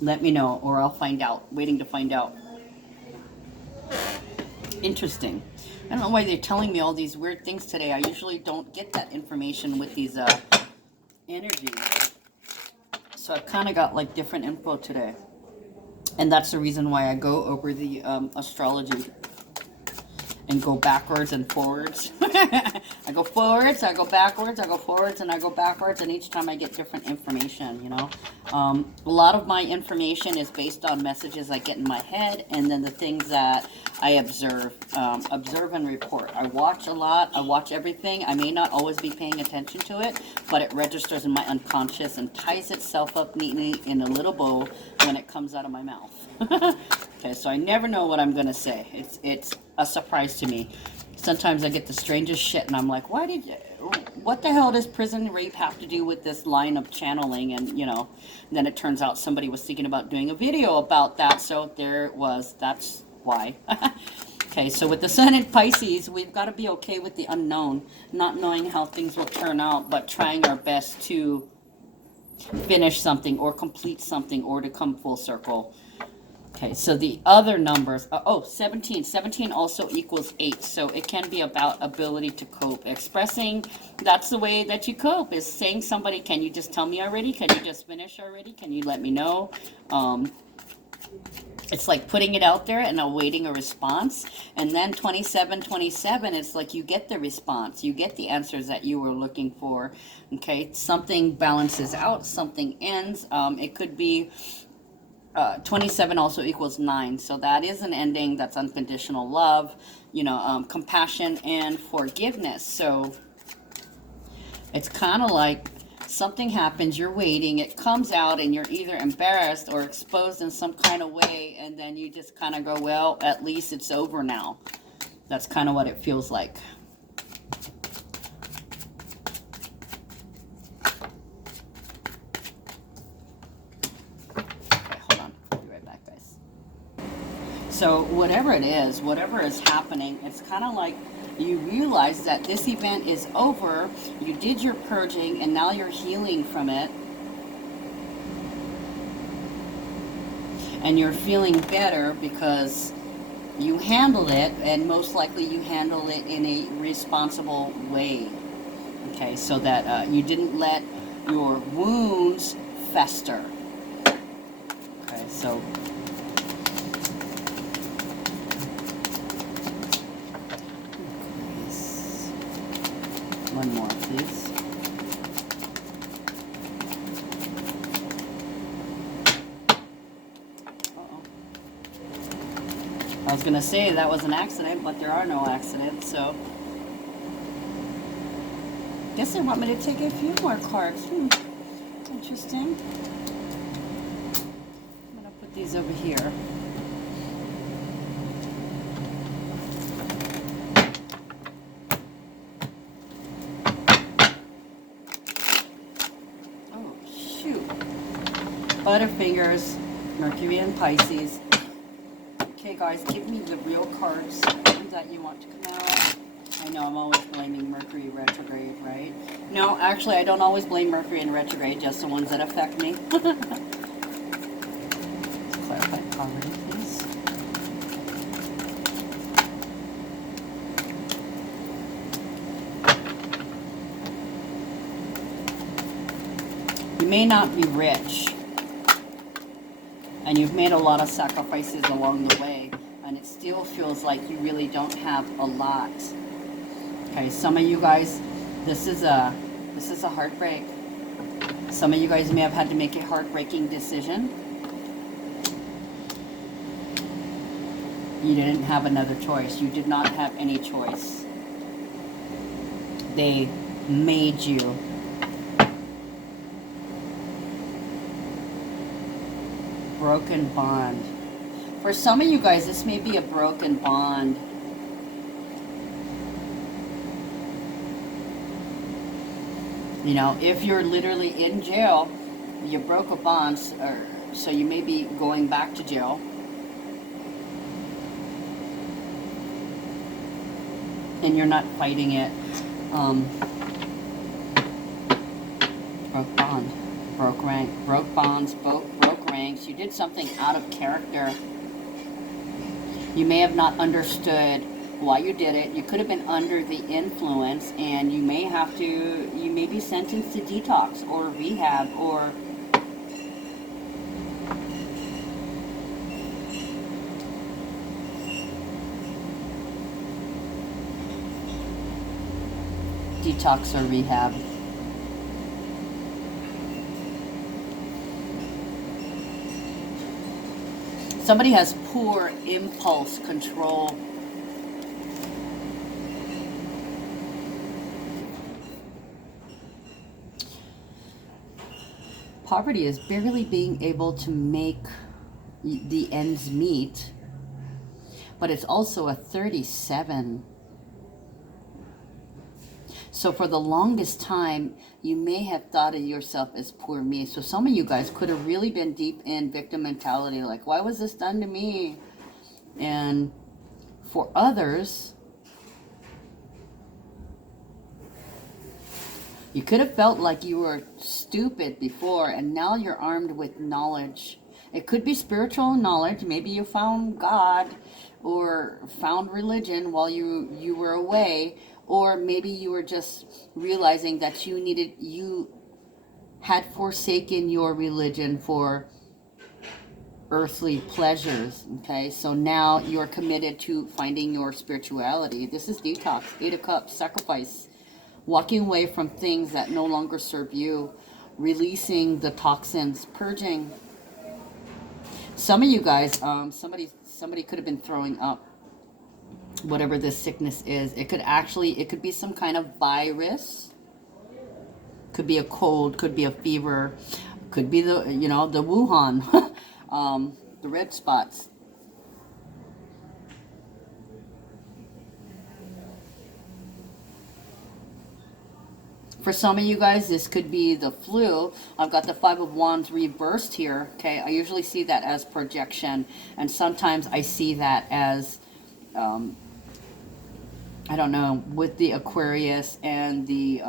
Let me know, or I'll find out. Waiting to find out. Interesting. I don't know why they're telling me all these weird things today. I usually don't get that information with these energies. So I've kind of got like different info today. And that's the reason why I go over the astrology and go backwards and forwards. I go forwards, I go backwards, I go forwards, and I go backwards, and each time I get different information, A lot of my information is based on messages I get in my head, and then the things that I observe and report. I watch a lot, I watch everything. I may not always be paying attention to it, but it registers in my unconscious and ties itself up neatly in a little bow when it comes out of my mouth. Okay, so I never know what I'm going to say. It's a surprise to me. Sometimes I get the strangest shit, and I'm like, what the hell does prison rape have to do with this line of channeling? And, then it turns out somebody was thinking about doing a video about that, so there it was. That's why. Okay, so with the Sun in Pisces, we've got to be okay with the unknown, not knowing how things will turn out, but trying our best to finish something or complete something or to come full circle. Okay, so the other numbers, 17. 17 also equals 8, so it can be about ability to cope. Expressing, that's the way that you cope, is saying somebody, can you just tell me already? Can you just finish already? Can you let me know? It's like putting it out there and awaiting a response. And then 27, it's like you get the response. You get the answers that you were looking for. Okay, something balances out, something ends. It could be 27 also equals 9, so that is an ending. That's unconditional love, compassion and forgiveness. So it's kind of like something happens, you're waiting, it comes out, and you're either embarrassed or exposed in some kind of way, and then you just kind of go, well, at least it's over now. That's kind of what it feels like. Okay, hold on. I'll be right back, guys. So whatever it is, whatever is happening, it's kind of like you realize that this event is over, you did your purging, and now you're healing from it. And you're feeling better because you handled it, and most likely you handled it in a responsible way. Okay, so that you didn't let your wounds fester. Okay, so one more, please. I was going to say that was an accident, but there are no accidents, so. Guess they want me to take a few more cards. Interesting. I'm going to put these over here. Oh, shoot. Butterfingers, Mercury and Pisces. Okay, guys, give me the real cards that you want to come out. I know I'm always blaming Mercury retrograde, right? No, actually, I don't always blame Mercury in retrograde, just the ones that affect me. Let's clarify poverty, please. You may not be rich, and you've made a lot of sacrifices along the way, and it still feels like you really don't have a lot. Okay, some of you guys, this is a heartbreak. Some of you guys may have had to make a heartbreaking decision. You didn't have another choice. You did not have any choice. They made you. Broken bond. For some of you guys, this may be a broken bond. You know, if you're literally in jail, you broke a bond, so you may be going back to jail. And you're not fighting it. Broke bond, broke rank, broke bonds, broke ranks. You did something out of character. You may have not understood why you did it. You could have been under the influence, and you may be sentenced to detox or rehab or rehab. Somebody has poor impulse control. Poverty is barely being able to make the ends meet, but it's also a 37. So for the longest time, you may have thought of yourself as poor me. So some of you guys could have really been deep in victim mentality, like, why was this done to me? And for others, you could have felt like you were stupid before, and now you're armed with knowledge. It could be spiritual knowledge. Maybe you found God or found religion while you were away, or maybe you were just realizing that you had forsaken your religion for earthly pleasures. Okay, so now you're committed to finding your spirituality. This is detox, 8 of Cups, sacrifice. Walking away from things that no longer serve you, releasing the toxins, purging. Some of you guys, somebody could have been throwing up, whatever this sickness is. It could be some kind of virus. Could be a cold, could be a fever, could be the Wuhan, the red spots. For some of you guys, this could be the flu. I've got the Five of Wands reversed here. Okay, I usually see that as projection, and sometimes I see that as, I don't know, with the Aquarius and the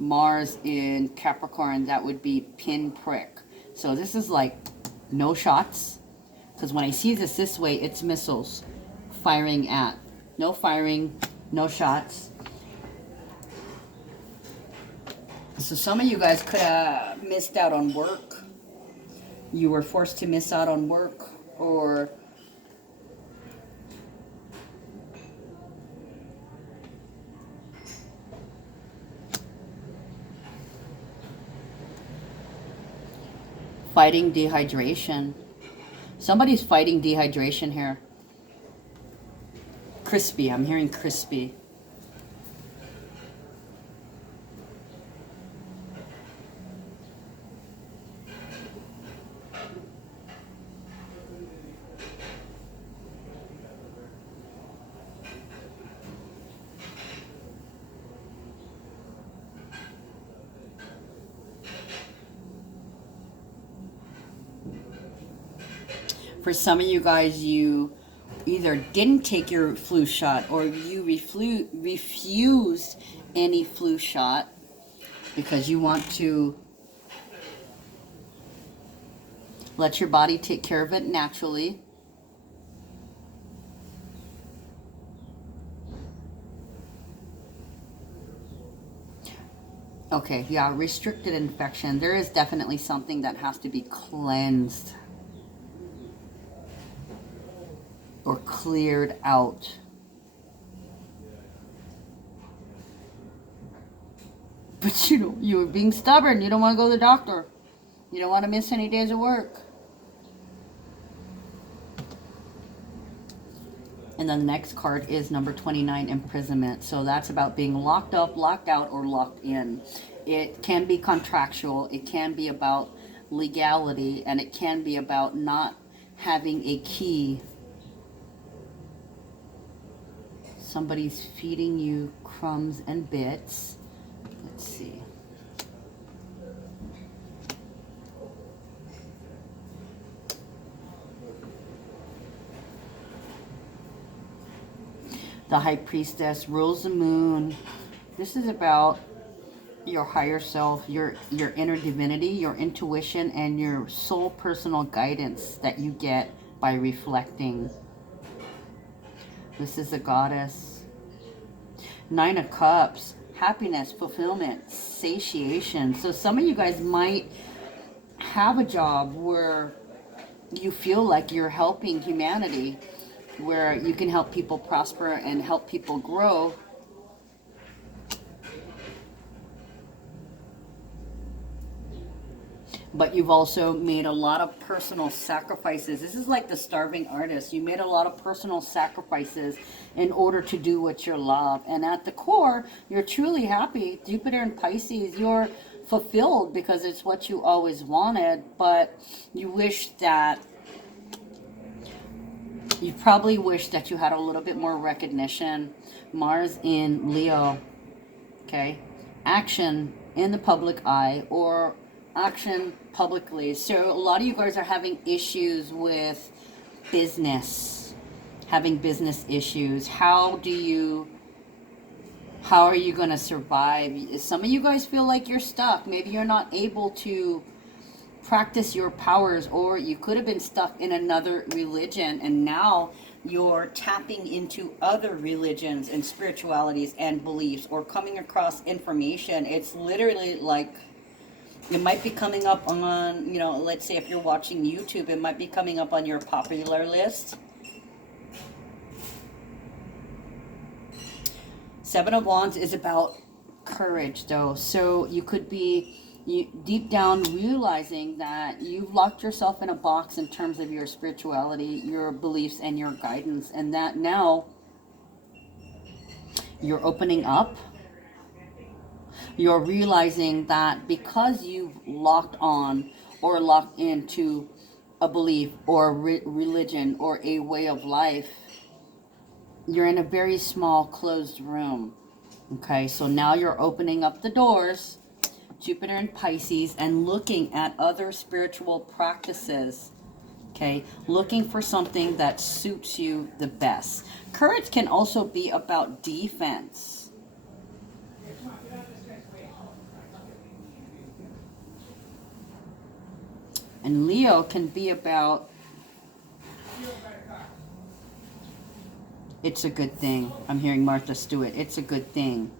Mars in Capricorn, that would be pinprick. So this is like no shots, because when I see this way, it's missiles firing at. No firing, no shots. So some of you guys could have missed out on work. You were forced to miss out on work, or fighting dehydration. Somebody's fighting dehydration here. Crispy, I'm hearing crispy. For some of you guys, you either didn't take your flu shot or you refused any flu shot because you want to let your body take care of it naturally. Okay, yeah, restricted infection. There is definitely something that has to be cleansed or cleared out. But you're being stubborn. You don't want to go to the doctor. You don't want to miss any days of work. And then the next card is number 29, imprisonment. So that's about being locked up, locked out, or locked in. It can be contractual. It can be about legality. And it can be about not having a key. Somebody's feeding you crumbs and bits. Let's see. The High Priestess rules the moon. This is about your higher self, your inner divinity, your intuition, and your soul personal guidance that you get by reflecting. This is the Goddess. Nine of Cups, happiness, fulfillment, satiation. So some of you guys might have a job where you feel like you're helping humanity, where you can help people prosper and help people grow. But you've also made a lot of personal sacrifices. This is like the starving artist. You made a lot of personal sacrifices in order to do what you love. And at the core, you're truly happy. Jupiter and Pisces, you're fulfilled because it's what you always wanted. But you wish that, you probably wish that you had a little bit more recognition. Mars in Leo, okay? Action in the public eye, or action publicly. So a lot of you guys are having issues with business, having business issues. How are you going to survive? Some of you guys feel like you're stuck. Maybe you're not able to practice your powers, or you could have been stuck in another religion and now you're tapping into other religions and spiritualities and beliefs, or coming across information. It's literally like, it might be coming up on, let's say if you're watching YouTube, it might be coming up on your popular list. Seven of Wands is about courage, though. So you could be deep down realizing that you've locked yourself in a box in terms of your spirituality, your beliefs, and your guidance. And that now you're opening up. You're realizing that because you've locked on or locked into a belief or religion or a way of life, you're in a very small closed room. Okay, so now you're opening up the doors, Jupiter and Pisces, and looking at other spiritual practices. Okay, looking for something that suits you the best. Courage can also be about defense. And Leo can be about, it's a good thing. I'm hearing Martha Stewart. It's a good thing.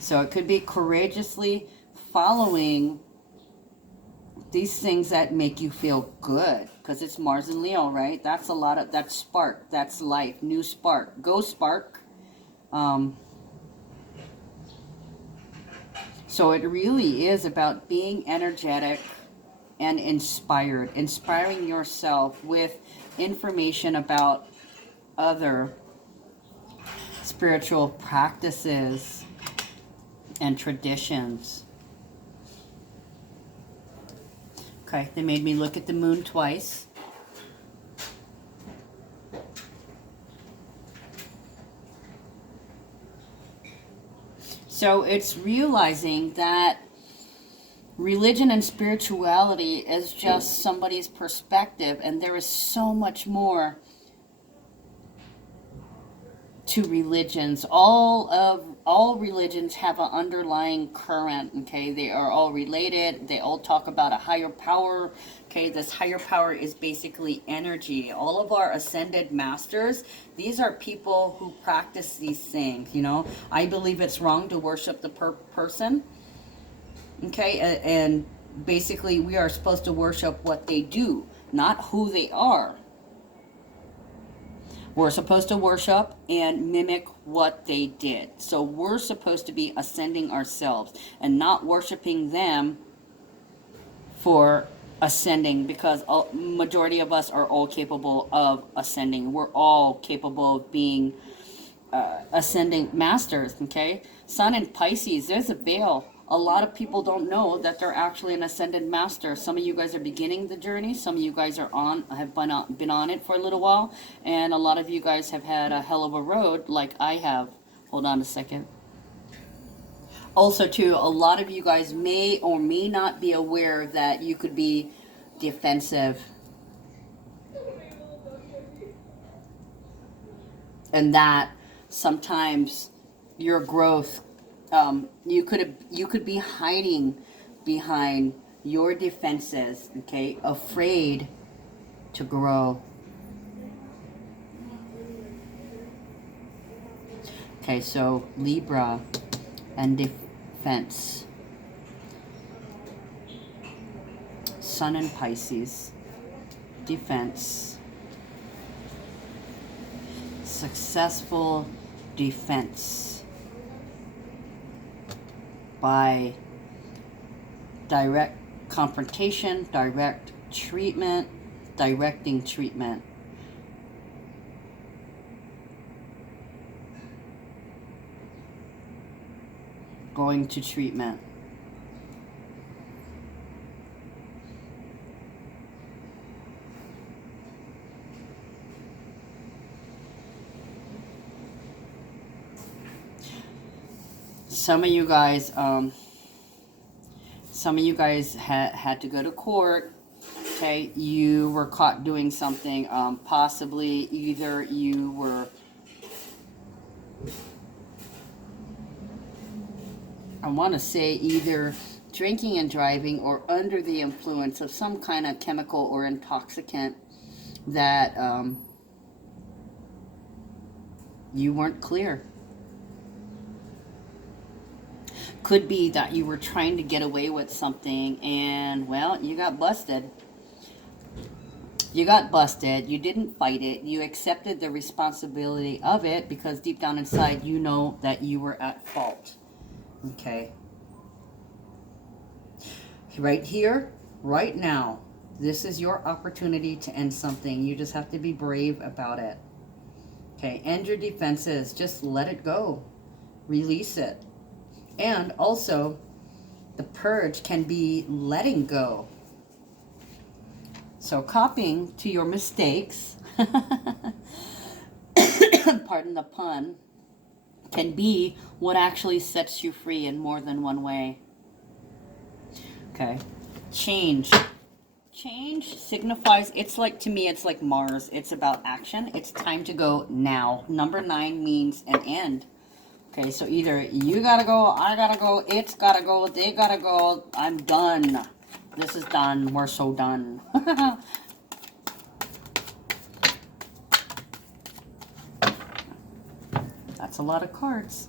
So it could be courageously following these things that make you feel good, because it's Mars and Leo, right? That's a lot of, that's spark, that's life, new spark. Go spark. So it really is about being energetic and inspired, inspiring yourself with information about other spiritual practices and traditions. Okay, they made me look at the moon twice. So it's realizing that religion and spirituality is just somebody's perspective, and there is so much more to religions. All religions have an underlying current. Okay, they are all related. They all talk about a higher power. Okay, this higher power is basically energy. All of our ascended masters, these are people who practice these things. You know, I believe it's wrong to worship the person. Okay, and basically we are supposed to worship what they do, not who they are. We're supposed to worship and mimic what they did. So we're supposed to be ascending ourselves and not worshiping them for ascending, because majority of us are all capable of ascending. We're all capable of being ascending masters. Okay, Sun in Pisces, there's a veil. A lot of people don't know that they're actually an ascended master. Some of you guys are beginning the journey. Some of you guys have been on it for a little while, and a lot of you guys have had a hell of a road, like I have. Hold on a second. Also, too, a lot of you guys may or may not be aware that you could be defensive, and that sometimes your growth, you could be hiding behind your defenses. Okay, afraid to grow. Okay, so Libra and defense. Sun in Pisces, defense. Successful defense by direct confrontation, direct treatment, directing treatment. Going to treatment. Some of you guys had to go to court. Okay, you were caught doing something. Possibly either you were, I want to say, either drinking and driving or under the influence of some kind of chemical or intoxicant that you weren't clear. Could be that you were trying to get away with something and, well, you got busted. You got busted. You didn't fight it. You accepted the responsibility of it because deep down inside you know that you were at fault. Okay. Right here, right now, this is your opportunity to end something. You just have to be brave about it. Okay, end your defenses. Just let it go. Release it. And also, the purge can be letting go. So copying to your mistakes, pardon the pun, can be what actually sets you free in more than one way. Okay. Change. Change signifies, it's like, to me, it's like Mars. It's about action. It's time to go now. Number 9 means an end. Okay, so either you gotta go, I gotta go, it's gotta go, they gotta go, I'm done. This is done. We're so done. That's a lot of cards.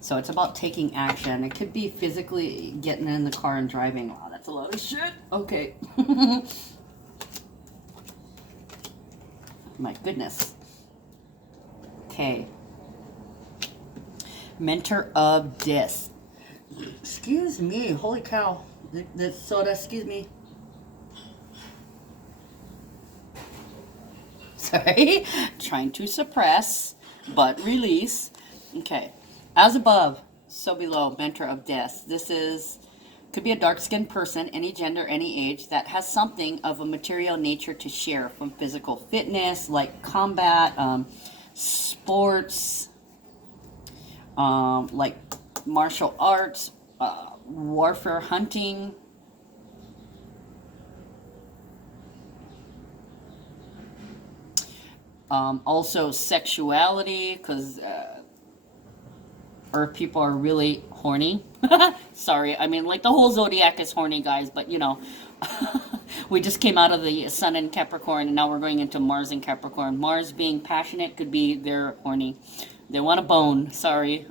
So it's about taking action. It could be physically getting in the car and driving. Wow, that's a lot of shit. Okay. My goodness. Okay. Mentor of This. Excuse me. Holy cow. The soda, excuse me. Sorry. Trying to suppress, but release. Okay. As above, so below, mentor of This. This could be a dark-skinned person, any gender, any age, that has something of a material nature to share, from physical fitness, like combat, sports, like martial arts, warfare, hunting. Also sexuality, because Earth people are really horny. Sorry, I mean, like, the whole zodiac is horny, guys, but you know, we just came out of the sun in Capricorn, and now we're going into Mars in Capricorn. Mars being passionate could be they're horny. They want a bone. Sorry.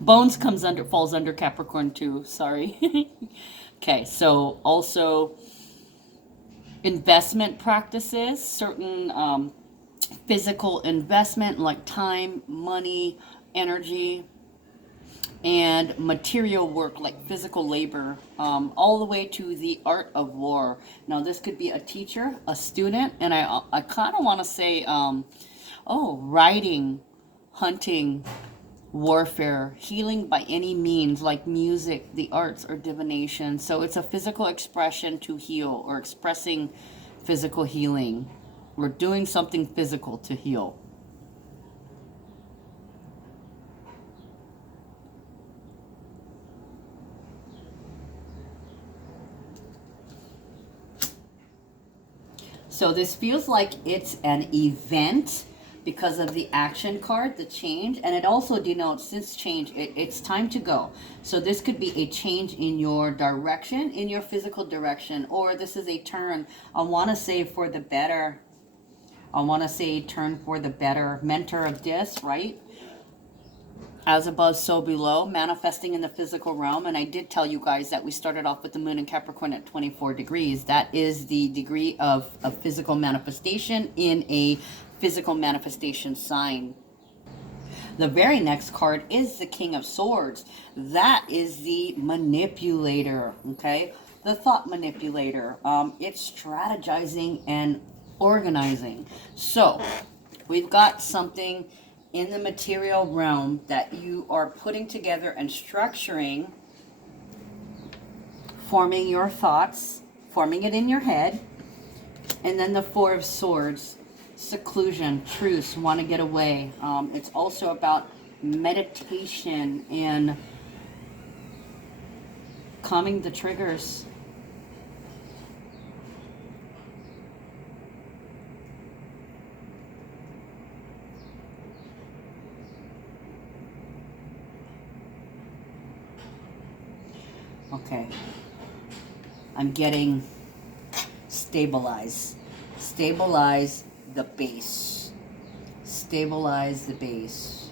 Bones falls under Capricorn too. Sorry. Okay, so also investment practices, certain physical investment like time, money, energy, and material work like physical labor, all the way to the art of war. Now this could be a teacher, a student, and I kind of want to say, writing, hunting, warfare, healing by any means, like music, the arts, or divination. So it's a physical expression to heal, or expressing physical healing, or doing something physical to heal. So this feels like it's an event because of the action card, the change, and it also denotes, since change, it's time to go. So this could be a change in your direction, in your physical direction, or this is a turn, I want to say, for the better. I want to say turn for the better. Mentor of This, right? As above, so below, manifesting in the physical realm. And I did tell you guys that we started off with the moon in Capricorn at 24 degrees. That is the degree of physical manifestation in a physical manifestation sign. The very next card is the King of Swords. That is the manipulator, okay? The thought manipulator. It's strategizing and organizing. So we've got something in the material realm that you are putting together and structuring, forming your thoughts, forming it in your head. And then the Four of Swords, seclusion, truce, want to get away. It's also about meditation and calming the triggers. Okay, I'm getting stabilize the base, stabilize the base.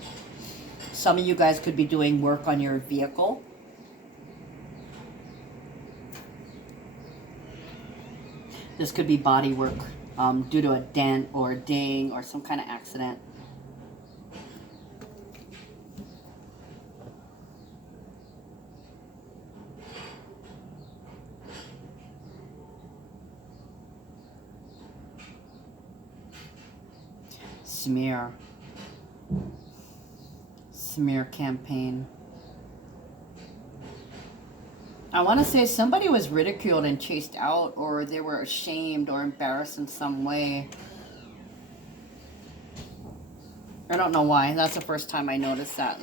Some of you guys could be doing work on your vehicle. This could be body work due to a dent or a ding or some kind of accident. Smear campaign. I want to say somebody was ridiculed and chased out, or they were ashamed or embarrassed in some way. I don't know why. That's the first time I noticed that.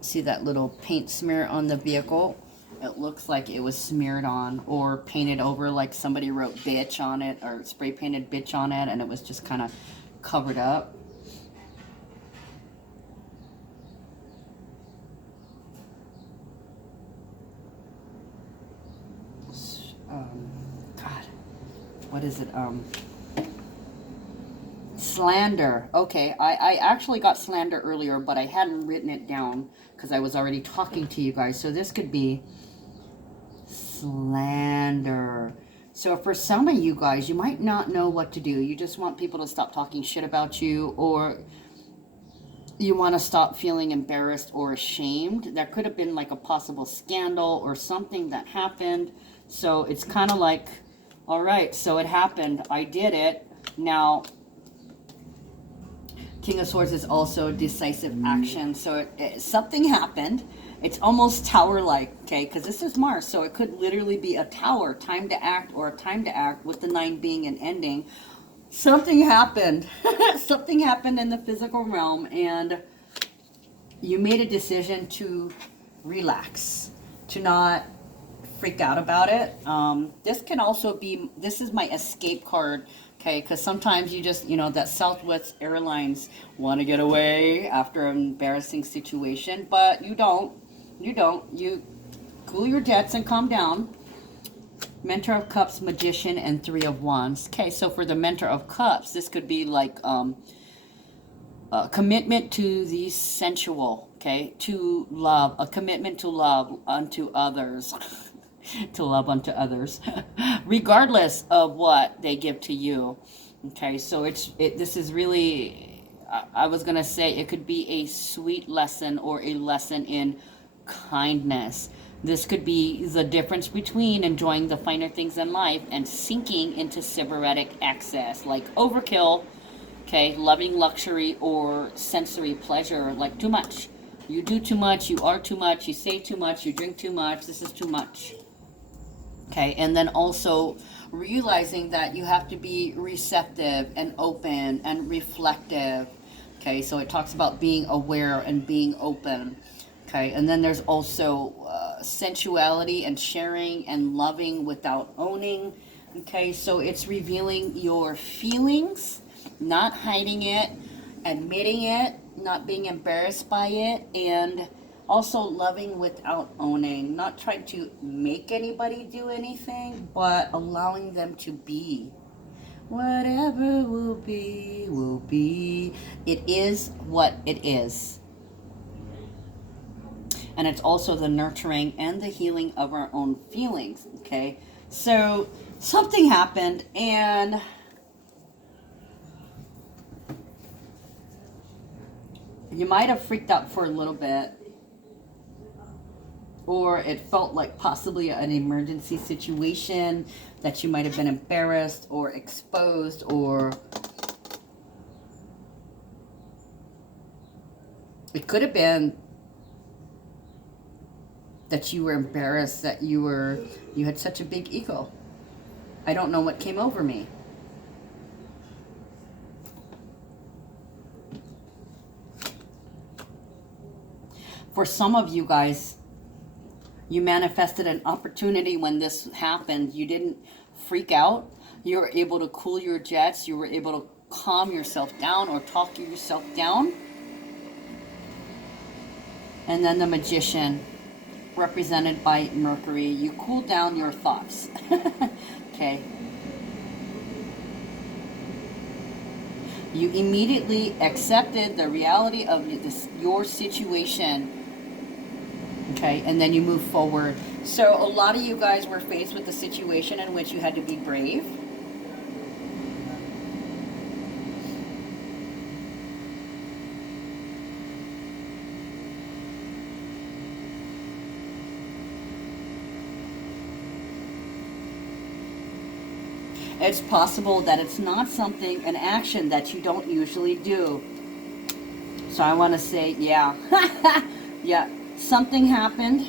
See that little paint smear on the vehicle? It looks like it was smeared on or painted over, like somebody wrote bitch on it or spray painted bitch on it, and it was just kind of covered up. God, what is it? Slander. Okay, I actually got slander earlier, but I hadn't written it down because I was already talking to you guys. So this could be slander. So for some of you guys, you might not know what to do. You just want people to stop talking shit about you, or you want to stop feeling embarrassed or ashamed. There could have been like a possible scandal or something that happened. So it's kind of like, all right, so it happened. I did it. Now, King of Swords is also decisive action. So something happened. It's almost tower-like, okay? Because this is Mars, so it could literally be a tower, time to act, or a time to act, with the 9 being an ending. Something happened. Something happened in the physical realm, and you made a decision to relax, to not freak out about it. This can also be, this is my escape card, okay? Because sometimes you just, you know, that Southwest Airlines want to get away after an embarrassing situation, but you don't. You don't. You cool your jets and calm down. Mentor of Cups, Magician, and 3 of Wands. Okay, so for the Mentor of Cups, this could be like a commitment to the sensual, okay, to love, a commitment to love unto others, to love unto others, regardless of what they give to you. Okay, so this is really, I was gonna say it could be a sweet lesson or a lesson in kindness. This could be the difference between enjoying the finer things in life and sinking into sybaritic excess, like overkill, okay, loving luxury or sensory pleasure, like too much. You do too much, you are too much, you say too much, you drink too much, this is too much. Okay, and then also realizing that you have to be receptive and open and reflective. Okay, so it talks about being aware and being open. Okay, and then there's also sensuality and sharing and loving without owning. Okay, so it's revealing your feelings, not hiding it, admitting it, not being embarrassed by it, and also loving without owning, not trying to make anybody do anything, but allowing them to be. Whatever will be, will be. It is what it is. And it's also the nurturing and the healing of our own feelings, okay? So something happened, and you might have freaked out for a little bit, or it felt like possibly an emergency situation, that you might have been embarrassed or exposed, or it could have been that you were embarrassed, that you had such a big ego. I don't know what came over me. For some of you guys, you manifested an opportunity when this happened. You didn't freak out. You were able to cool your jets. You were able to calm yourself down or talk yourself down. And then the Magician, represented by Mercury. You cool down your thoughts. Okay. You immediately accepted the reality of your situation. Okay, and then you move forward. So a lot of you guys were faced with a situation in which you had to be brave. It's possible that it's not something, an action that you don't usually do. So I want to say, yeah. Yeah, something happened.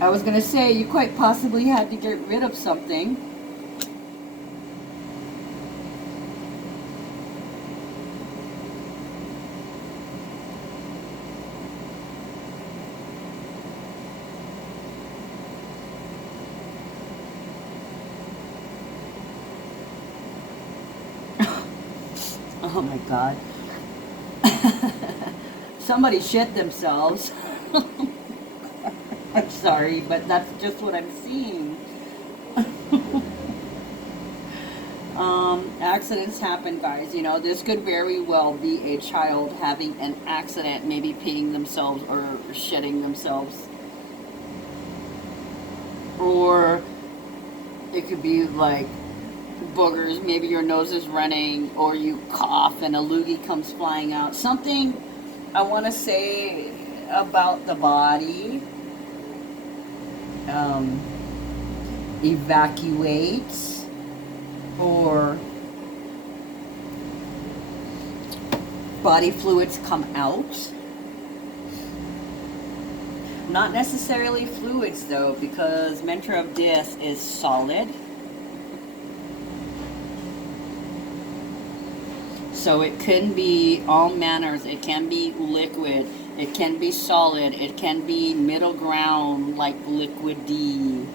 I was going to say, you quite possibly had to get rid of something. Oh my God. Somebody shit themselves. I'm sorry, but that's just what I'm seeing. Accidents happen, guys. You know, this could very well be a child having an accident, maybe peeing themselves or shitting themselves. Or it could be like boogers. Maybe your nose is running, or you cough and a loogie comes flying out. Something I want to say about the body. Evacuates, or body fluids come out. Not necessarily fluids though, because Mentor of This is solid. So it can be all manners. It can be liquid. It can be solid. It can be middle ground, like liquidy.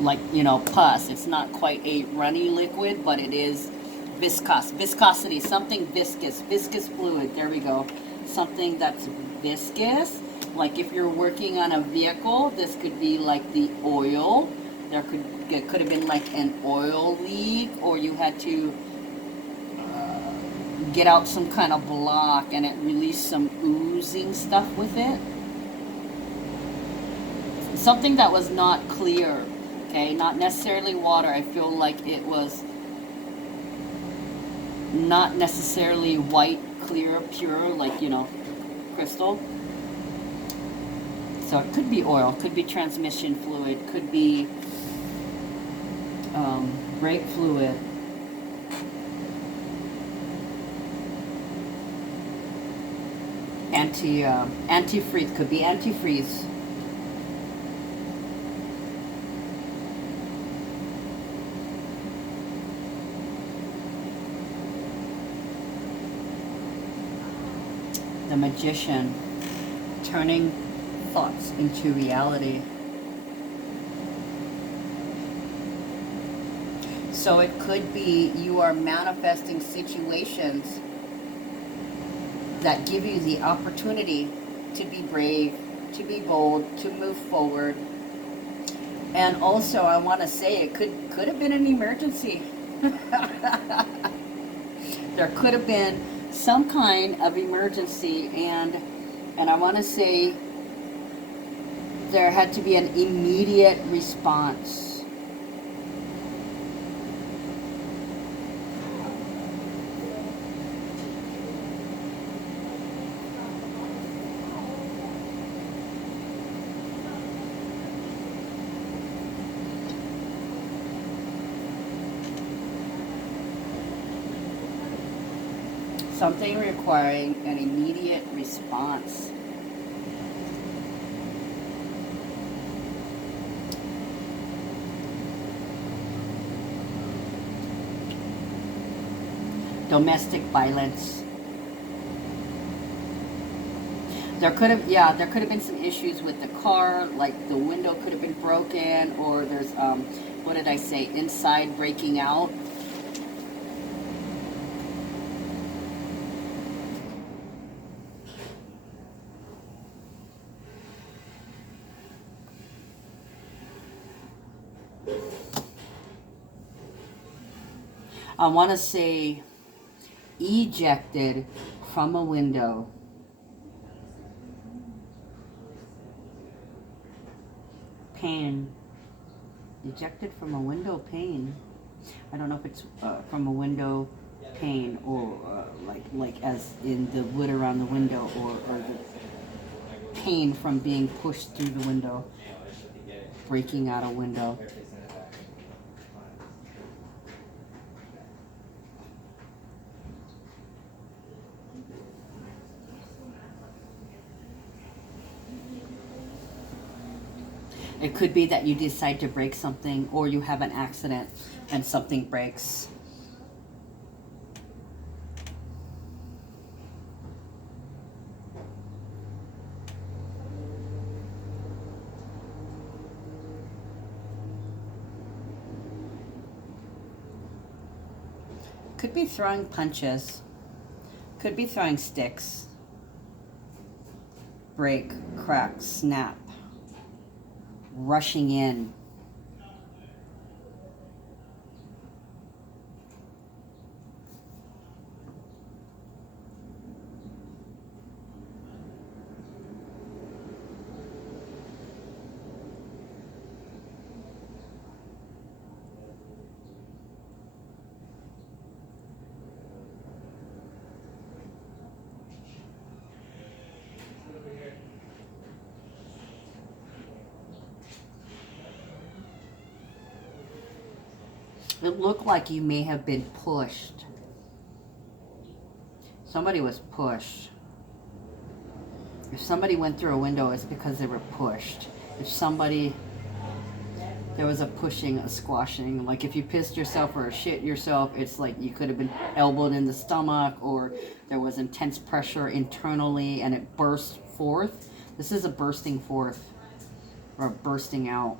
Like, you know, pus. It's not quite a runny liquid, but it is viscous. Viscosity, something viscous. Viscous fluid. There we go. Something that's viscous. Like if you're working on a vehicle, this could be like the oil. It could have been like an oil leak, or you had to get out some kind of block and it released some oozing stuff with it. Something that was not clear, okay? Not necessarily water. I feel like it was not necessarily white, clear, pure, like, you know, crystal. So it could be oil, could be transmission fluid, could be brake fluid. Antifreeze, could be antifreeze. The Magician, turning thoughts into reality. So it could be you are manifesting situations that give you the opportunity to be brave, to be bold, to move forward. And also, I want to say it could have been an emergency. There could have been some kind of emergency, and I want to say there had to be an immediate response. Something requiring an immediate response. Domestic violence. There could have been some issues with the car, like the window could have been broken, or there's what did I say? Inside breaking out. I want to say ejected from a window. Pain. Ejected from a window, pain. I don't know if it's from a window, pain, or like as in the wood around the window, or the pain from being pushed through the window, breaking out a window. It could be that you decide to break something, or you have an accident and something breaks. Could be throwing punches. Could be throwing sticks. Break, crack, snap. Rushing in. It looked like you may have been pushed. Somebody was pushed. If somebody went through a window, it's because they were pushed. If somebody, there was a pushing, a squashing. Like if you pissed yourself or shit yourself, it's like you could have been elbowed in the stomach, or there was intense pressure internally and it burst forth. This is a bursting forth or a bursting out.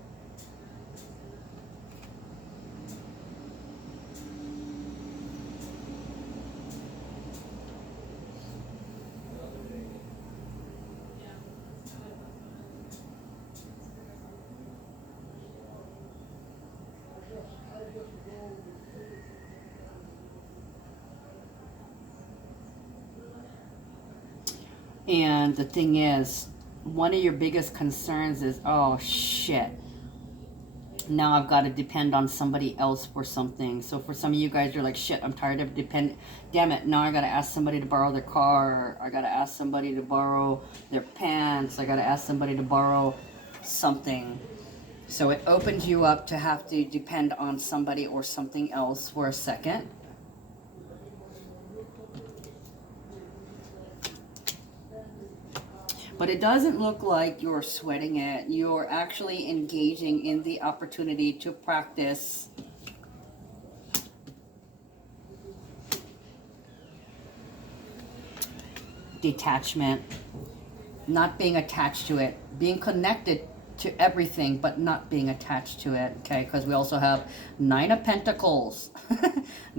And the thing is, one of your biggest concerns is, oh shit, now I've got to depend on somebody else for something. So for some of you guys, you're like, shit, I'm tired of damn it, now I got to ask somebody to borrow their car. I got to ask somebody to borrow their pants. I got to ask somebody to borrow something. So it opens you up to have to depend on somebody or something else for a second. But it doesn't look like you're sweating it. You're actually engaging in the opportunity to practice detachment, not being attached to it, being connected to everything, but not being attached to it, okay? Because we also have 9 of Pentacles,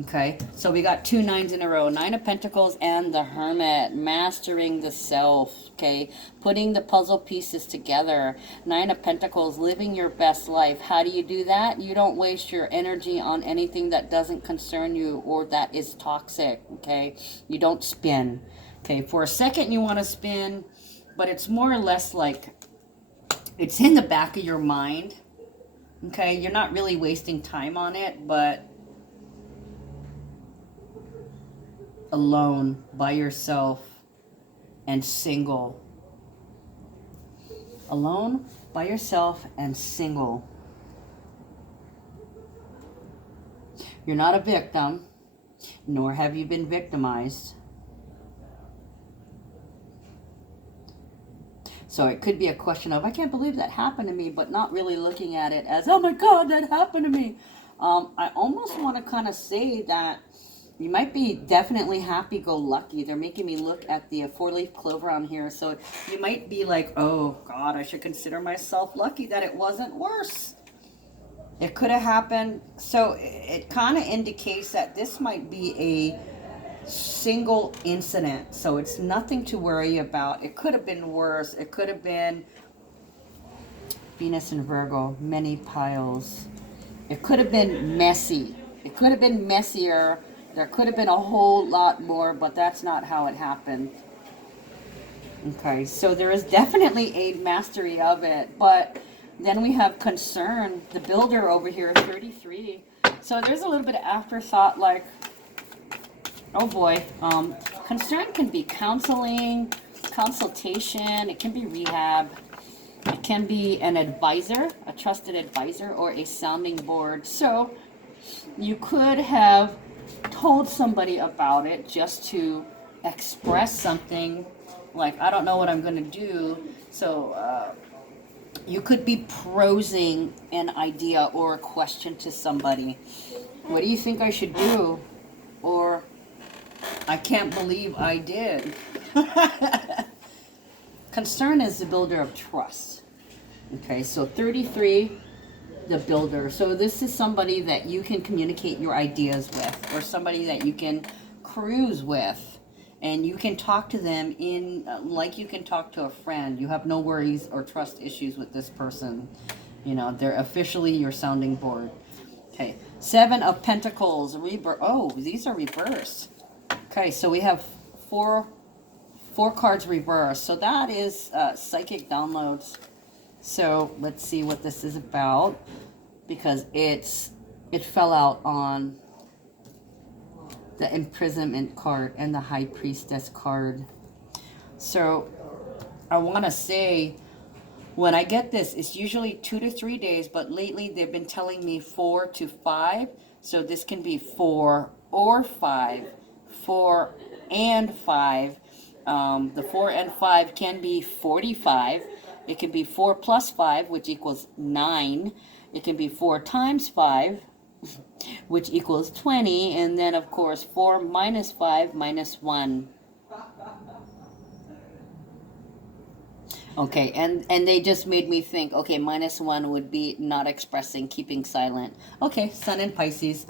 okay? So we got 2 9s in a row, 9 of Pentacles and the Hermit, mastering the self, okay? Putting the puzzle pieces together, 9 of Pentacles, living your best life. How do you do that? You don't waste your energy on anything that doesn't concern you or that is toxic, okay? You don't spin, okay? For a second you want to spin, but it's more or less like it's in the back of your mind, okay? You're not really wasting time on it, but alone, by yourself, and single. Alone, by yourself, and single. You're not a victim, nor have you been victimized. So it could be a question of, I can't believe that happened to me, but not really looking at it as, oh my God, that happened to me. I almost want to kind of say that you might be definitely happy-go-lucky. They're making me look at the 4-leaf clover on here. So you might be like, oh God, I should consider myself lucky that it wasn't worse. It could have happened. So it kind of indicates that this might be a single incident, so it's nothing to worry about. It could have been worse. It could have been Venus and Virgo, many piles. It could have been messy. It could have been messier. There could have been a whole lot more, but that's not how it happened. Okay, so there is definitely a mastery of it, but then we have concern, the builder over here, 33. So there's a little bit of afterthought, like, oh boy, concern can be counseling, consultation, it can be rehab, it can be an advisor, a trusted advisor, or a sounding board. So you could have told somebody about it just to express something, like, I don't know what I'm going to do. So you could be prosing an idea or a question to somebody. What do you think I should do? Or, I can't believe I did. Concern is the builder of trust. Okay, so 33, the builder. So this is somebody that you can communicate your ideas with, or somebody that you can cruise with, and you can talk to them in like you can talk to a friend. You have no worries or trust issues with this person. You know, they're officially your sounding board. Okay, Seven of Pentacles, oh, these are reversed. Okay, so we have four cards reversed. So that is psychic downloads. So let's see what this is about, because it fell out on the imprisonment card and the High Priestess card. So I want to say, when I get this, it's usually 2 to 3 days, but lately they've been telling me 4 to 5. So this can be 4 or 5, 4 and 5. The 4 and 5 can be 45. It can be 4 plus 5, which equals 9. It can be 4 times 5, which equals 20. And then, of course, 4 minus 5 minus 1. Okay, and they just made me think, okay, minus 1 would be not expressing, keeping silent. Okay, Sun in Pisces.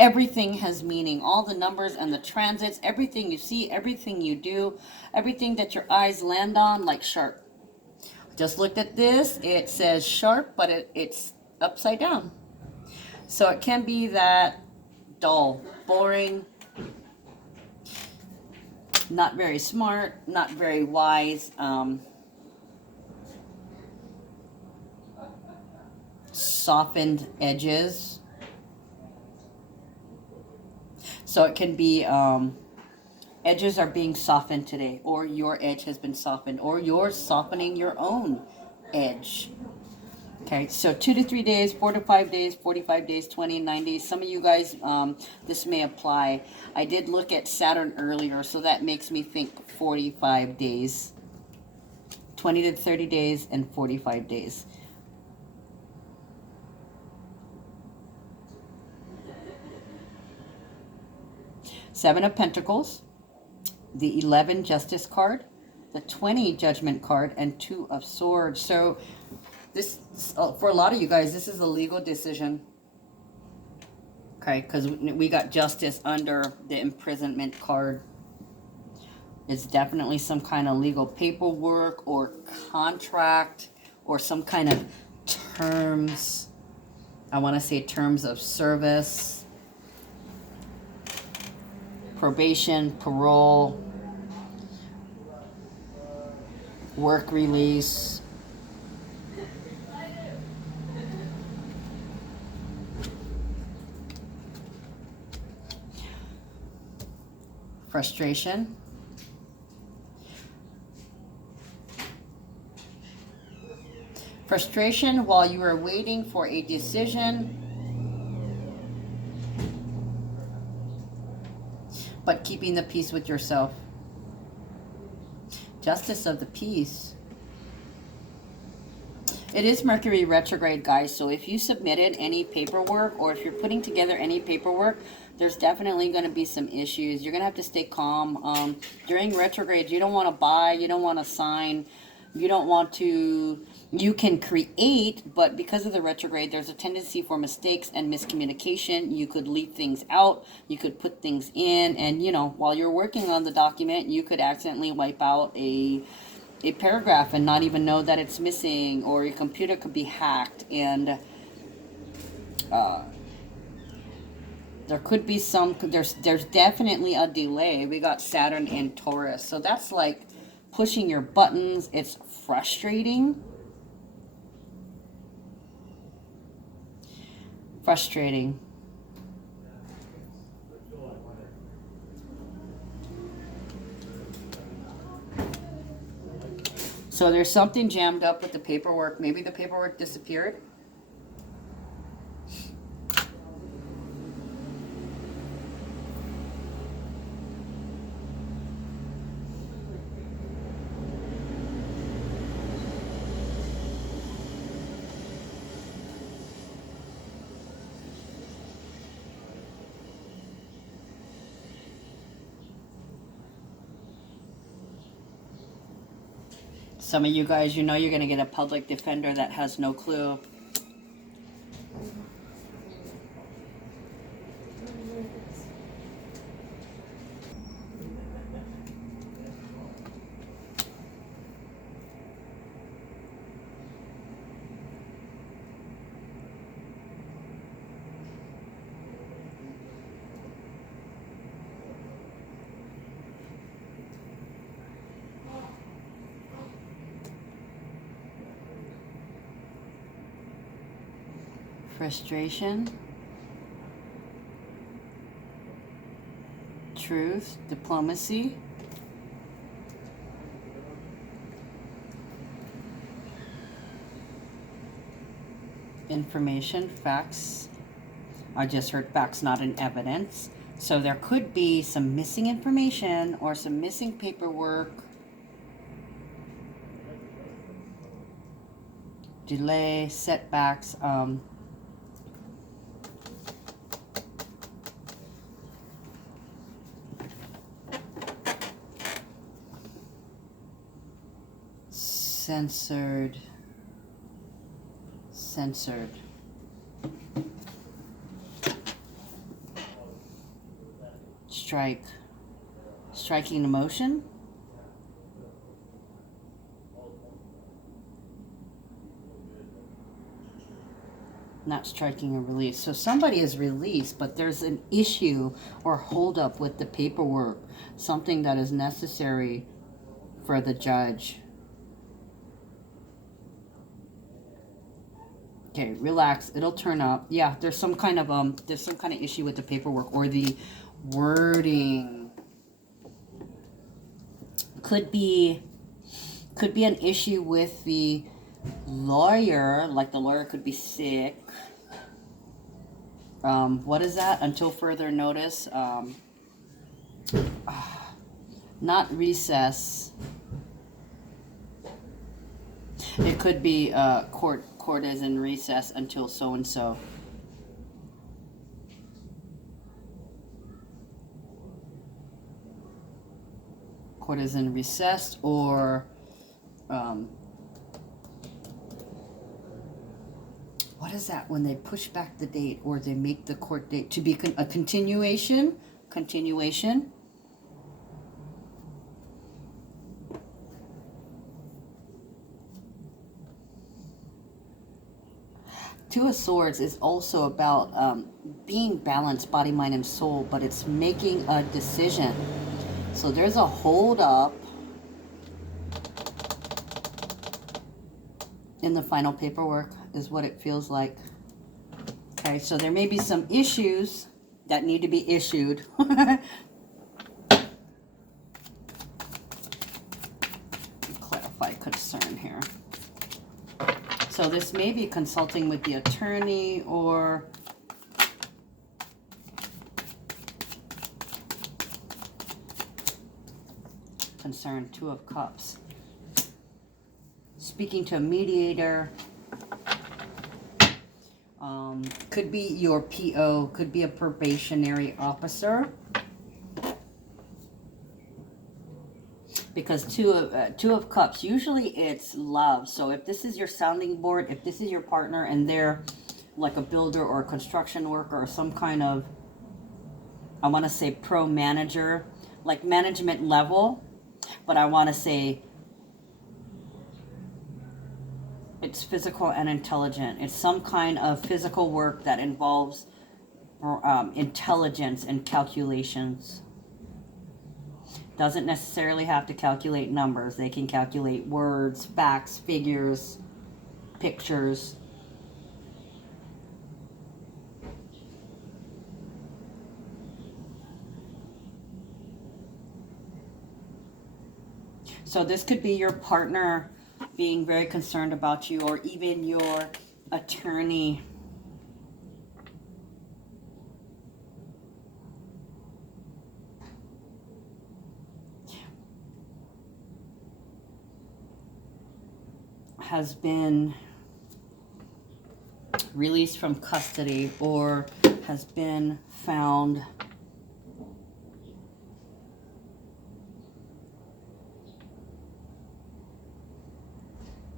Everything has meaning. All the numbers and the transits, everything you see, everything you do, everything that your eyes land on, like sharp. Just looked at this. It says sharp, but it's upside down. So it can be that dull, boring, not very smart, not very wise, softened edges. So it can be edges are being softened today, or your edge has been softened, or you're softening your own edge. Okay, so 2 to 3 days, 4 to 5 days, 45 days, 20 and 90. Some of you guys, this may apply. I did look at Saturn earlier, so that makes me think 45 days. 20 to 30 days and 45 days. Seven of Pentacles, the 11 Justice card, the 20 Judgment card, and 2 of Swords. So this, for a lot of you guys, this is a legal decision. Okay, because we got Justice under the imprisonment card. It's definitely some kind of legal paperwork or contract or some kind of terms. I want to say terms of service, probation, parole, work release. Frustration. Frustration while you are waiting for a decision, but keeping the peace with yourself. Justice of the Peace. It is Mercury retrograde, guys, so if you submitted any paperwork, or if you're putting together any paperwork, there's definitely going to be some issues. You're going to have to stay calm. During retrograde, you don't want to buy, you don't want to sign, you don't want to, you can create, but because of the retrograde, there's a tendency for mistakes and miscommunication. You could leave things out, you could put things in, and you know, while you're working on the document, you could accidentally wipe out a paragraph and not even know that it's missing, or your computer could be hacked, and there could be some, there's definitely a delay. We got Saturn in Taurus, so that's like pushing your buttons. It's frustrating. Frustrating. So there's something jammed up with the paperwork. Maybe the paperwork disappeared. Some of you guys, you know you're going to get a public defender that has no clue. frustration, truth, diplomacy, information, facts. I just heard facts, not an evidence. So there could be some missing information or some missing paperwork, delay, setbacks, censored, striking emotion, not striking a release. So somebody is released, but there's an issue or holdup with the paperwork, something that is necessary for the judge. Okay, relax. It'll turn up. Yeah, there's some kind of issue with the paperwork or the wording. Could be an issue with the lawyer, like the lawyer could be sick. What is that? Until further notice. Not recess. It could be court is in recess until so and so. Court is in recess, or what is that when they push back the date or they make the court date to be a continuation? Two of Swords is also about being balanced, body, mind, and soul, but it's making a decision. So there's a hold up in the final paperwork is what it feels like. Okay, so there may be some issues that need to be issued. Clarify concern here. So this may be consulting with the attorney or concern. Two of Cups. Speaking to a mediator. Could be your PO, could be a probationary officer. Because two of Cups, usually it's love. So if this is your sounding board, if this is your partner and they're like a builder or a construction worker or some kind of, I want to say pro manager, like management level, but I want to say it's physical and intelligent. It's some kind of physical work that involves intelligence and calculations. Doesn't necessarily have to calculate numbers. They can calculate words, facts, figures, pictures. So this could be your partner being very concerned about you, or even your attorney. Has been released from custody or has been found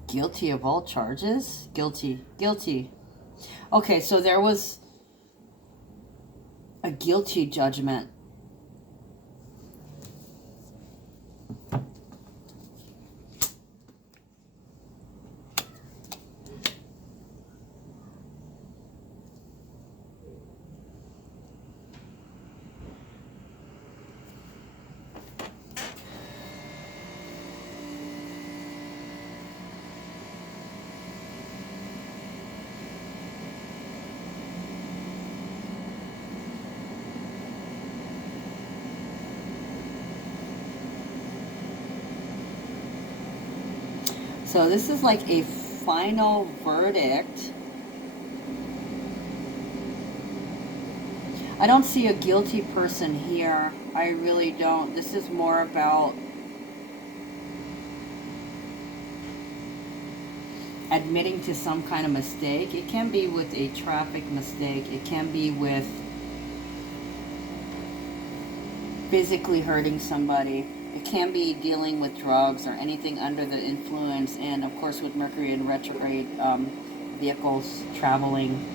guilty of all charges. Guilty. Okay, so there was a guilty judgment. So this is like a final verdict. I don't see a guilty person here. I really don't. This is more about admitting to some kind of mistake. It can be with a traffic mistake. It can be with physically hurting somebody. It can be dealing with drugs or anything under the influence. And of course with Mercury in retrograde, vehicles traveling.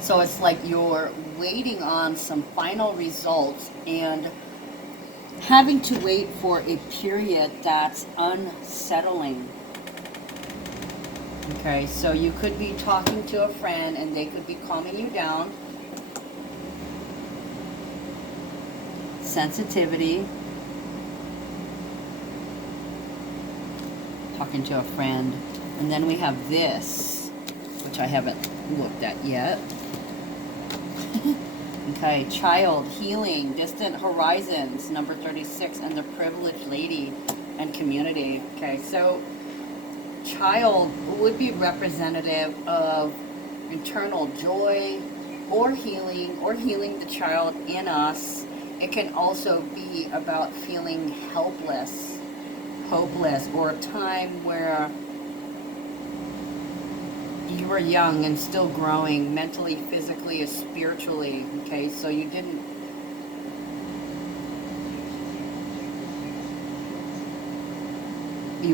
So it's like you're waiting on some final results and having to wait for a period that's unsettling. Okay, so you could be talking to a friend and they could be calming you down. Sensitivity. Talking to a friend. And then we have this, which I haven't looked at yet. Okay, child, healing, distant horizons, number 36, and the privileged lady and community. Okay, so child would be representative of internal joy or healing the child in us. It can also be about feeling helpless, hopeless, or a time where you were young and still growing mentally, physically, spiritually. Okay, so you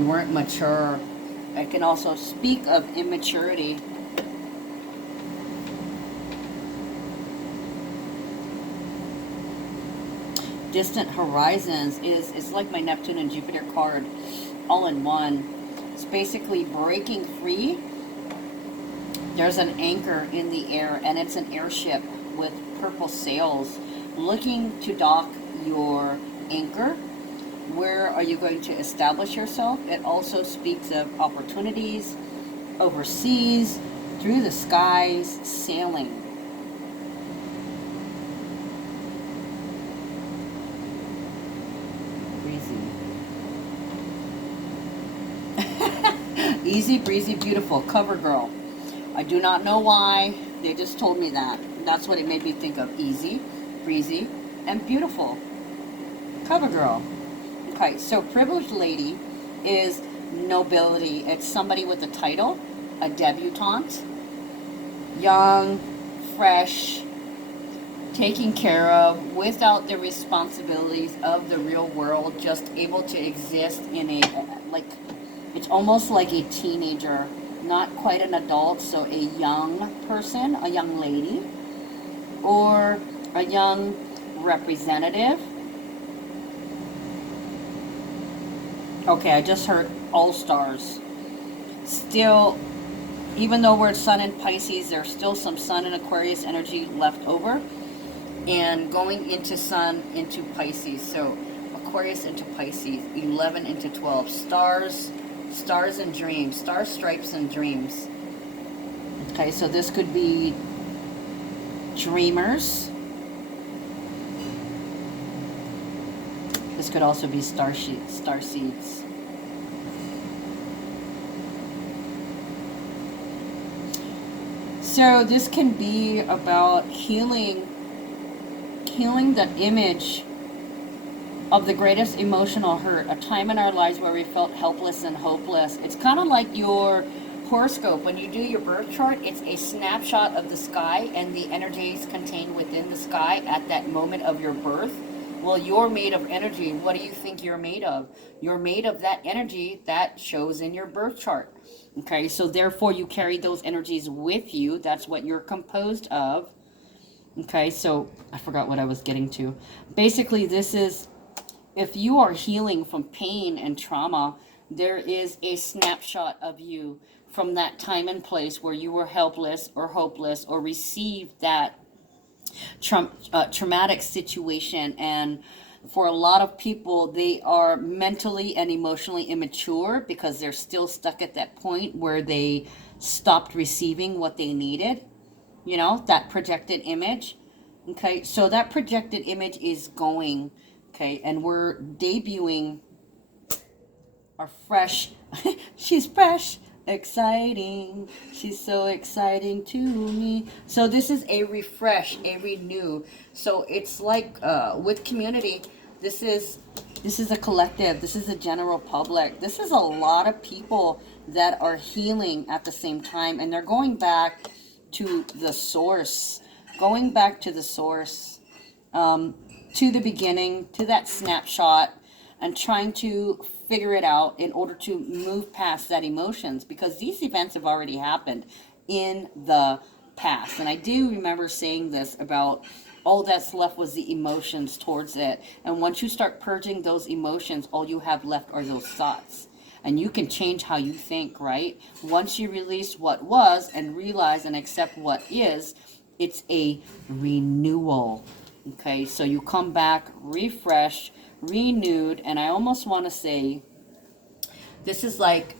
weren't mature. I can also speak of immaturity. Distant horizons it's like my Neptune and Jupiter card all in one. It's basically breaking free. There's an anchor in the air, and it's an airship with purple sails looking to dock your anchor. Where are you going to establish yourself? It also speaks of opportunities overseas, through the skies, sailing. Breezy. Easy, breezy, beautiful. Cover girl. I do not know why. They just told me that. That's what it made me think of. Easy, breezy, and beautiful. Cover girl. Okay, so privileged lady is nobility. It's somebody with a title, a debutante, young, fresh, taken care of, without the responsibilities of the real world, just able to exist in a, like, it's almost like a teenager. Not quite an adult, so a young person, a young lady, or a young representative. Okay, I just heard all stars. Still, even though we're Sun in Pisces, there's still some Sun in Aquarius energy left over. And going into Sun into Pisces. So Aquarius into Pisces, 11 into 12. Stars and dreams, star stripes and dreams. Okay, so this could be dreamers. This could also be star seeds. So this can be about healing the image of the greatest emotional hurt, a time in our lives where we felt helpless and hopeless. It's kind of like your horoscope. When you do your birth chart, it's a snapshot of the sky and the energies contained within the sky at that moment of your birth. Well, you're made of energy. What do you think you're made of? You're made of that energy that shows in your birth chart. Okay, so therefore you carry those energies with you. That's what you're composed of. Okay, so I forgot what I was getting to. Basically, this is, if you are healing from pain and trauma, there is a snapshot of you from that time and place where you were helpless or hopeless or received that traumatic situation, and For a lot of people, they are mentally and emotionally immature because they're still stuck at that point where they stopped receiving what they needed, you know, that projected image. Okay, so that projected image is going, okay, and we're debuting our fresh, she's fresh, exciting, she's so exciting to me. So this is a refresh, a renew. So it's like with community, this is a collective, this is a general public, this is a lot of people that are healing at the same time, and they're going back to the source, going back to the source, to the beginning, to that snapshot, and trying to figure it out in order to move past that emotions, because these events have already happened in the past. And I do remember saying this about all that's left was the emotions towards it. And once you start purging those emotions, all you have left are those thoughts. And you can change how you think, right? Once you release what was and realize and accept what is, it's a renewal. Okay, so you come back, refresh, renewed, and I almost want to say this is like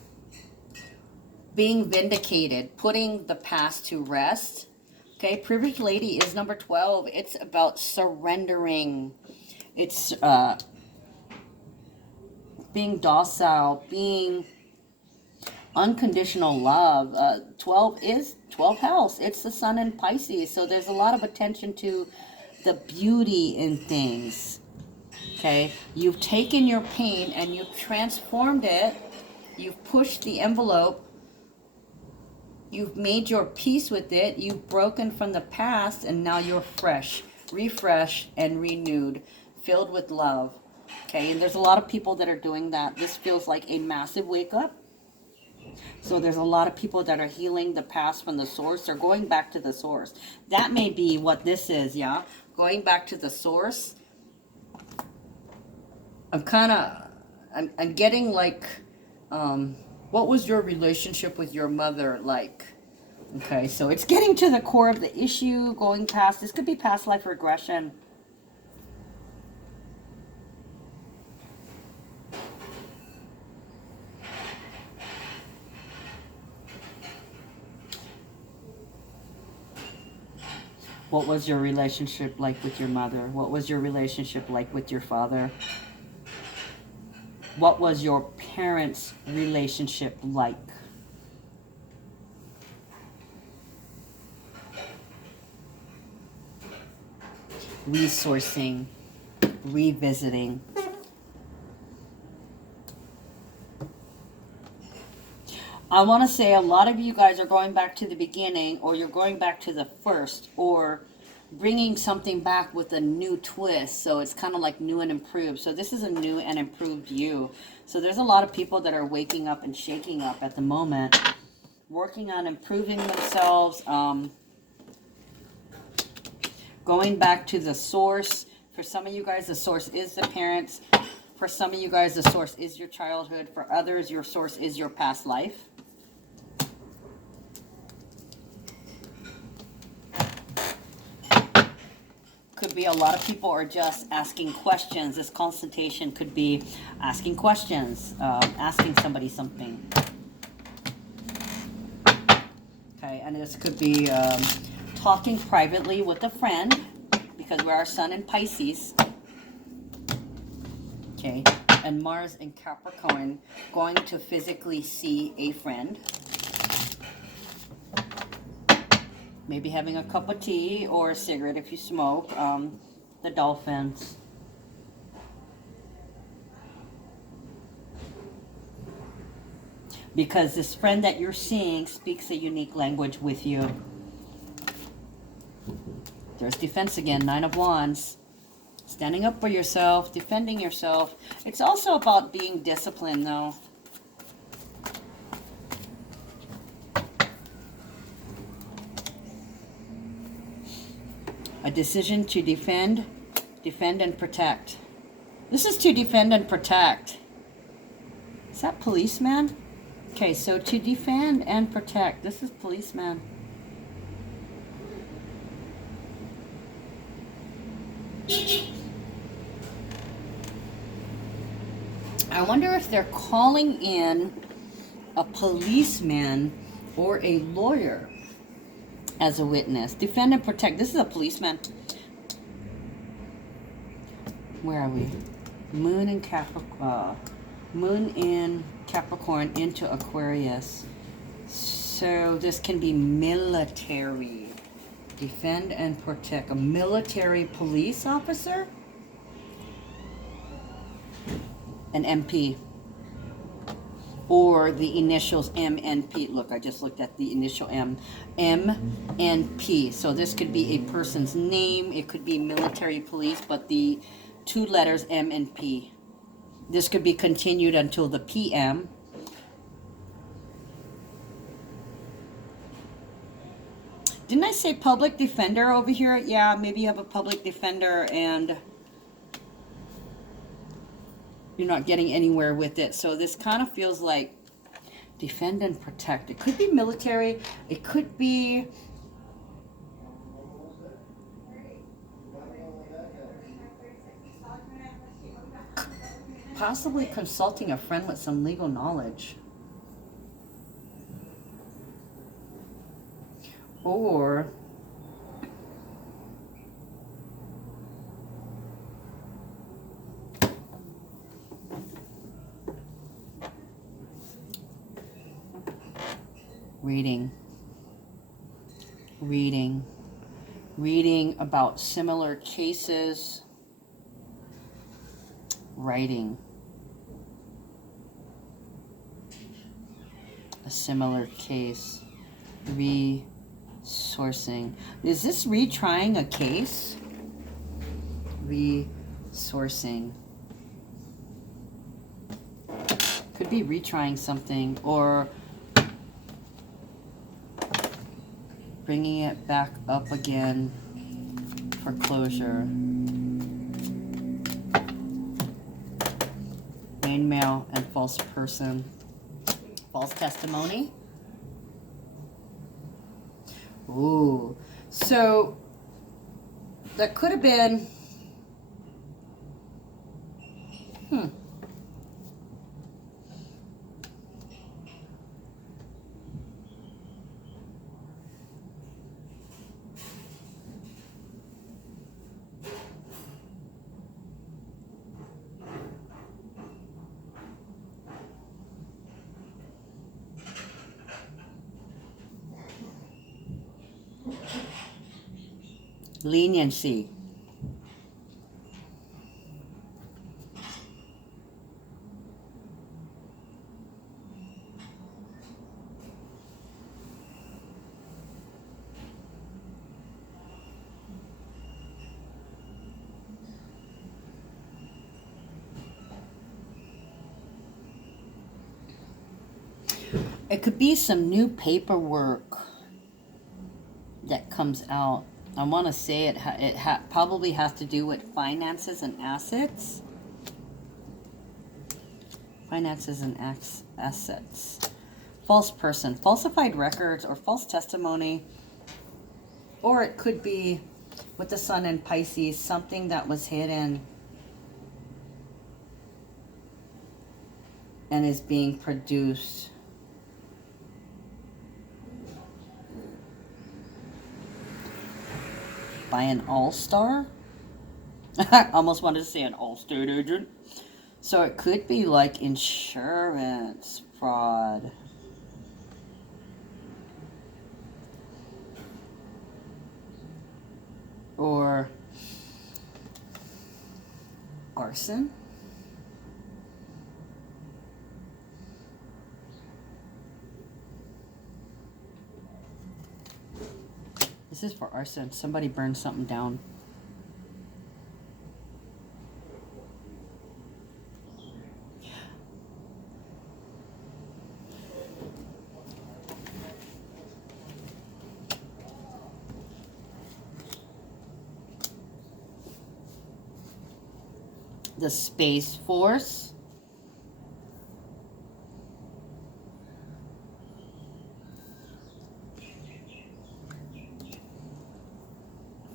being vindicated, putting the past to rest. Okay, Privileged Lady is number 12. It's about surrendering. It's being docile, being unconditional love. 12 is 12 house. It's the sun in Pisces, so there's a lot of attention to the beauty in things. Okay, you've taken your pain and you've transformed it. You've pushed the envelope. You've made your peace with it. You've broken from the past, and now you're fresh, refreshed, and renewed, filled with love. Okay, and there's a lot of people that are doing that. This feels like a massive wake up. So there's a lot of people that are healing the past from the source, or going back to the source. That may be what this is, yeah? Going back to the source. I'm getting like, what was your relationship with your mother like? Okay, so it's getting to the core of the issue, going past, this could be past life regression. What was your relationship like with your mother? What was your relationship like with your father? What was your parents' relationship like? Resourcing, revisiting. I want to say a lot of you guys are going back to the beginning, or you're going back to the first, or bringing something back with a new twist. So it's kind of like new and improved. So this is a new and improved you. So there's a lot of people that are waking up and shaking up at the moment, working on improving themselves, going back to the source. For some of you guys, the source is the parents. For some of you guys, the source is your childhood. For others, your source is your past life. Could be a lot of people are just asking questions. This consultation could be asking questions, asking somebody something. Okay, and this could be talking privately with a friend, because we're our sun in Pisces. Okay, and Mars in Capricorn, going to physically see a friend. Maybe having a cup of tea or a cigarette if you smoke. The dolphins. Because this friend that you're seeing speaks a unique language with you. There's defense again, 9 of Wands. Standing up for yourself, defending yourself. It's also about being disciplined, though. A decision to defend and protect. This is to defend and protect. Is that policeman? Okay, so to defend and protect. This is policeman. I wonder if they're calling in a policeman or a lawyer as a witness. Defend and protect. This is a policeman. Where are we? Moon in Capricorn into Aquarius. So this can be military. Defend and protect. A military police officer? An MP. Or the initials MNP. Look, I just looked at the initial M. MNP. So this could be a person's name. It could be military police, but the 2 letters M and P. This could be continued until the PM. Didn't I say public defender over here? Yeah, maybe you have a public defender and you're not getting anywhere with it. So this kind of feels like defend and protect. It could be military. It could be possibly consulting a friend with some legal knowledge. Or reading about similar cases, writing a similar case, resourcing. Is this retrying a case? Resourcing. Could be retrying something or bringing it back up again for closure. Main male and false person. False testimony. Ooh. So that could have been leniency. It could be some new paperwork that comes out. I want to say it probably has to do with finances and assets. Finances and assets. False person. Falsified records or false testimony. Or it could be with the sun in Pisces, something that was hidden and is being produced. By an all-star? I almost wanted to say an all-state agent. So it could be like insurance fraud. Or arson. This is for arson. Somebody burned something down. The Space Force.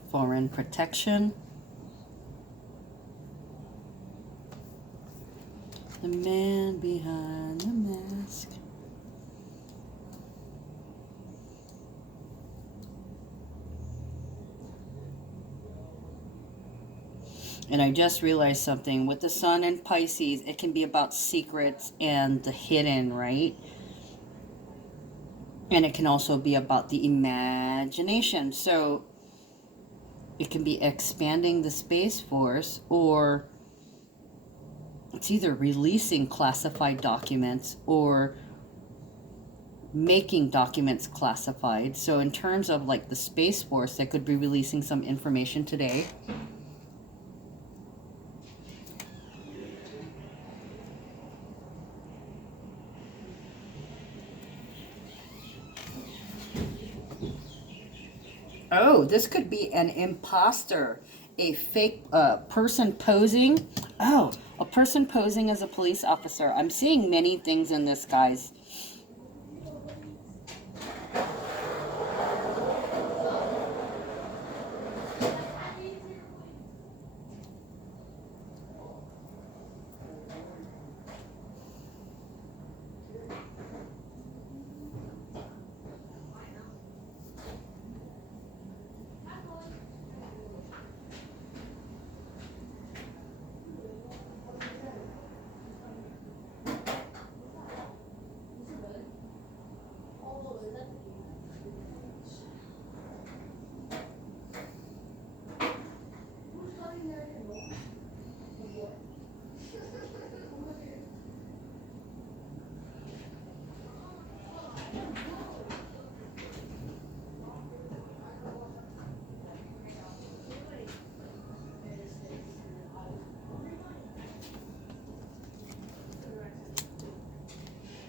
Foreign protection. The man behind the mask. And I just realized something. With the sun in Pisces, it can be about secrets and the hidden, right? And it can also be about the imagination. So it can be expanding the Space Force, or it's either releasing classified documents or making documents classified. So in terms of like the Space Force, they could be releasing some information today. Oh, this could be an imposter, a fake person posing. Oh, a person posing as a police officer. I'm seeing many things in this, guys.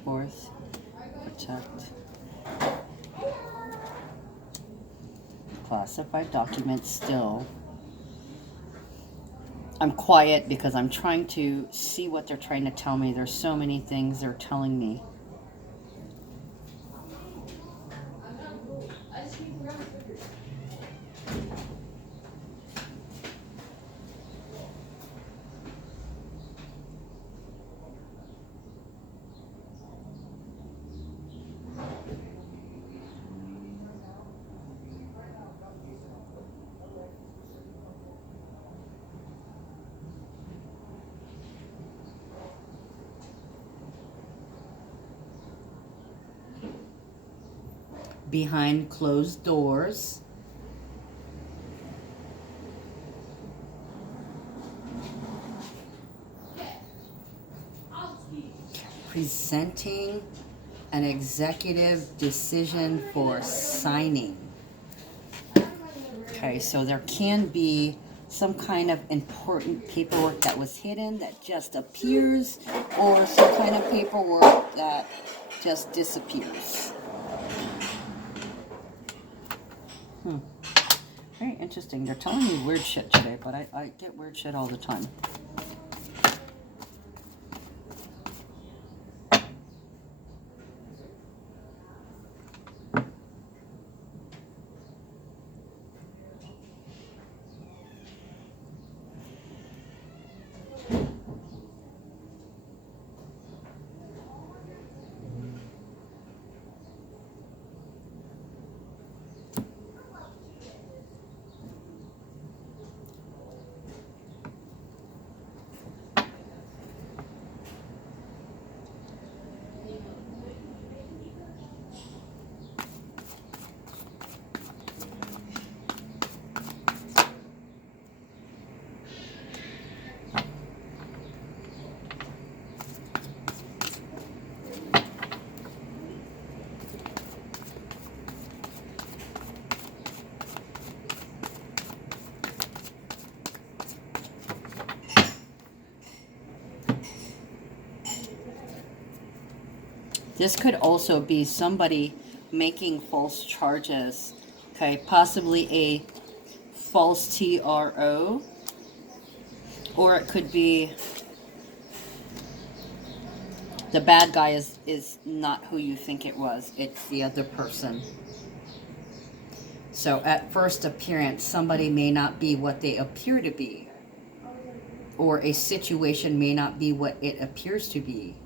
Fourth, protect. Classified documents still. I'm quiet because I'm trying to see what they're trying to tell me. There's so many things they're telling me. Behind closed doors. Presenting an executive decision for signing. Okay, so there can be some kind of important paperwork that was hidden that just appears, or some kind of paperwork that just disappears. Very interesting. They're telling me weird shit today, but I get weird shit all the time. This could also be somebody making false charges, okay? Possibly a false TRO, or it could be the bad guy is not who you think it was. It's the other person. So at first appearance, somebody may not be what they appear to be. or a situation may not be what it appears to be.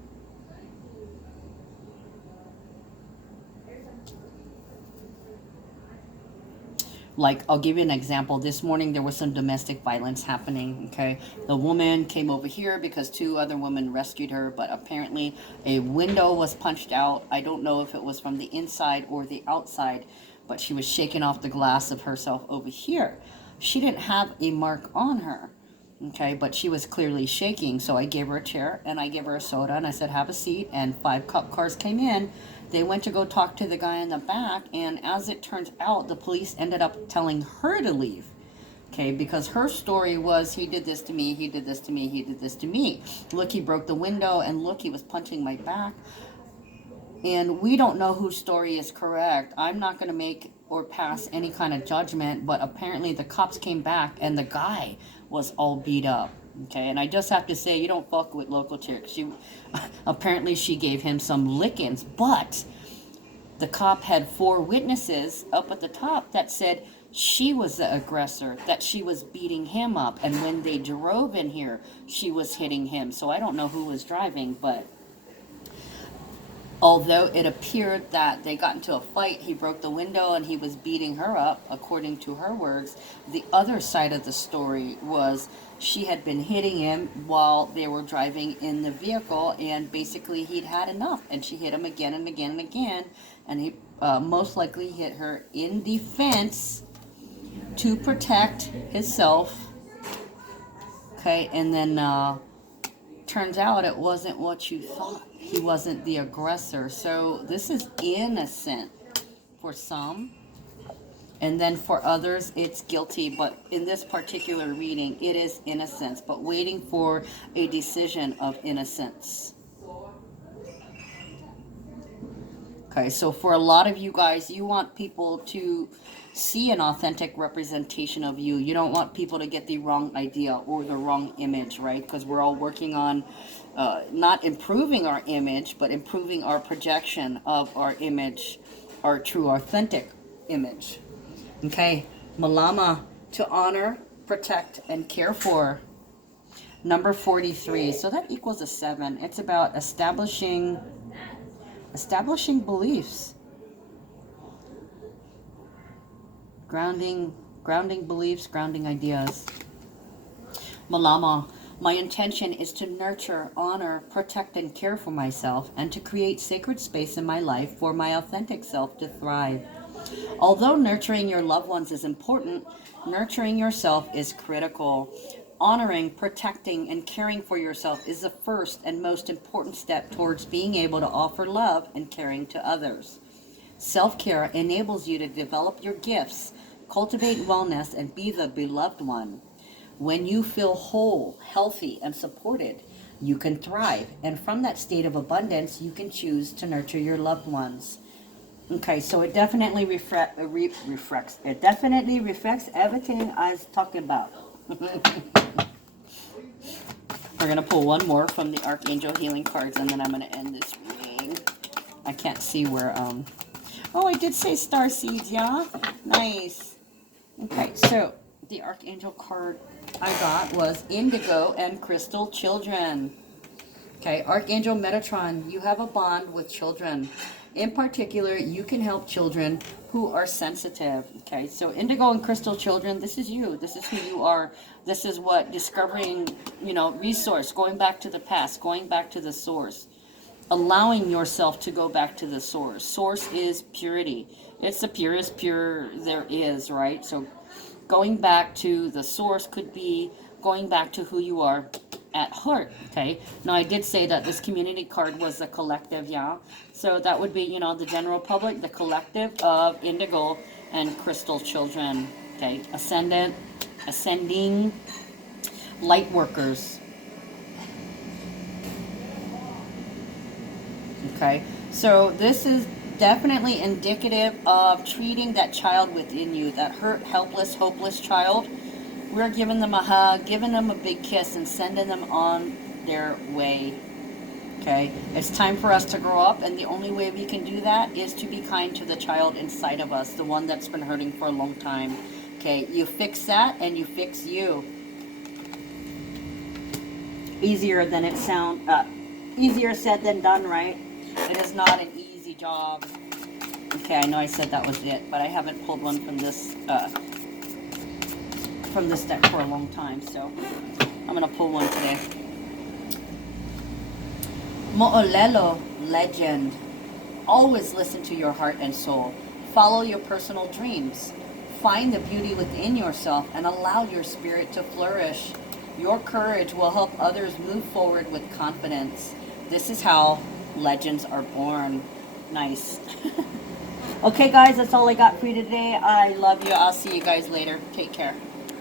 Like, I'll give you an example. This morning there was some domestic violence happening, okay? The woman came over here because two other women rescued her, but apparently a window was punched out. I don't know if it was from the inside or the outside, but she was shaking off the glass of herself over here. She didn't have a mark on her, okay, but she was clearly shaking. So I gave her a chair and I gave her a soda and I said, have a seat. And 5 cop cars came in. They went to go talk to the guy in the back, and as it turns out, the police ended up telling her to leave, okay, because her story was, he did this to me, he did this to me, he did this to me. Look, he broke the window, and look, he was punching my back. And we don't know whose story is correct. I'm not going to make or pass any kind of judgment, but apparently the cops came back, and the guy was all beat up. Okay, and I just have to say, you don't fuck with local chicks. Apparently she gave him some lickings, but the cop had 4 witnesses up at the top that said she was the aggressor, that she was beating him up, and when they drove in here, she was hitting him. So I don't know who was driving, but although it appeared that they got into a fight, he broke the window and he was beating her up, according to her words, the other side of the story was she had been hitting him while they were driving in the vehicle, and basically he'd had enough, and she hit him again and again and again, and he most likely hit her in defense to protect himself. Okay, and then turns out it wasn't what you thought. He wasn't the aggressor. So this is innocent for some, and then for others it's guilty. But in this particular reading, it is innocence, but waiting for a decision of innocence. Okay, so for a lot of you guys, you want people to see an authentic representation of you. You don't want people to get the wrong idea or the wrong image, right? Because we're all working on not improving our image, but improving our projection of our image, our true authentic image. Okay, Malama, to honor, protect, and care for. Number 43, so that equals a 7. It's about establishing beliefs. Grounding beliefs, grounding ideas. Malama, my intention is to nurture, honor, protect, and care for myself, and to create sacred space in my life for my authentic self to thrive. Although nurturing your loved ones is important, nurturing yourself is critical. Honoring, protecting, and caring for yourself is the first and most important step towards being able to offer love and caring to others. Self-care enables you to develop your gifts, cultivate wellness, and be the beloved one. When you feel whole, healthy, and supported, you can thrive. And from that state of abundance, you can choose to nurture your loved ones. Okay, so it definitely reflects everything I was talking about. We're going to pull one more from the Archangel Healing cards, and then I'm going to end this reading. I can't see where, oh, I did say star seeds, yeah? Nice. Okay, so the Archangel card I got was Indigo and Crystal Children. Okay, Archangel Metatron, you have a bond with children. In particular, you can help children who are sensitive. Okay, so Indigo and Crystal Children, this is you. This is who you are. This is what discovering, resource, going back to the past, going back to the source. Allowing yourself to go back to the source. Source is purity. It's the purest pure there is, right? So going back to the source could be going back to who you are at heart. Okay, now I did say that this community card was a collective, yeah, so that would be the general public, the collective of Indigo and Crystal Children. Okay, ascending light workers. Okay, so this is definitely indicative of treating that child within you, that hurt, helpless, hopeless child. We're giving them a hug, giving them a big kiss, and sending them on their way. Okay? It's time for us to grow up, and the only way we can do that is to be kind to the child inside of us, the one that's been hurting for a long time. Okay? You fix that, and you fix you. easier than it sound. Easier said than done, right? It is not an easy job. Okay, I know I said that was it, but I haven't pulled one from this deck for a long time, so I'm gonna pull one today. Mo'olelo, legend. Always listen to your heart and soul. Follow your personal dreams. Find the beauty within yourself and allow your spirit to flourish. Your courage will help others move forward with confidence. This is how legends are born. Nice. Okay, guys, that's all I got for you today. I love you. I'll see you guys later. Take care.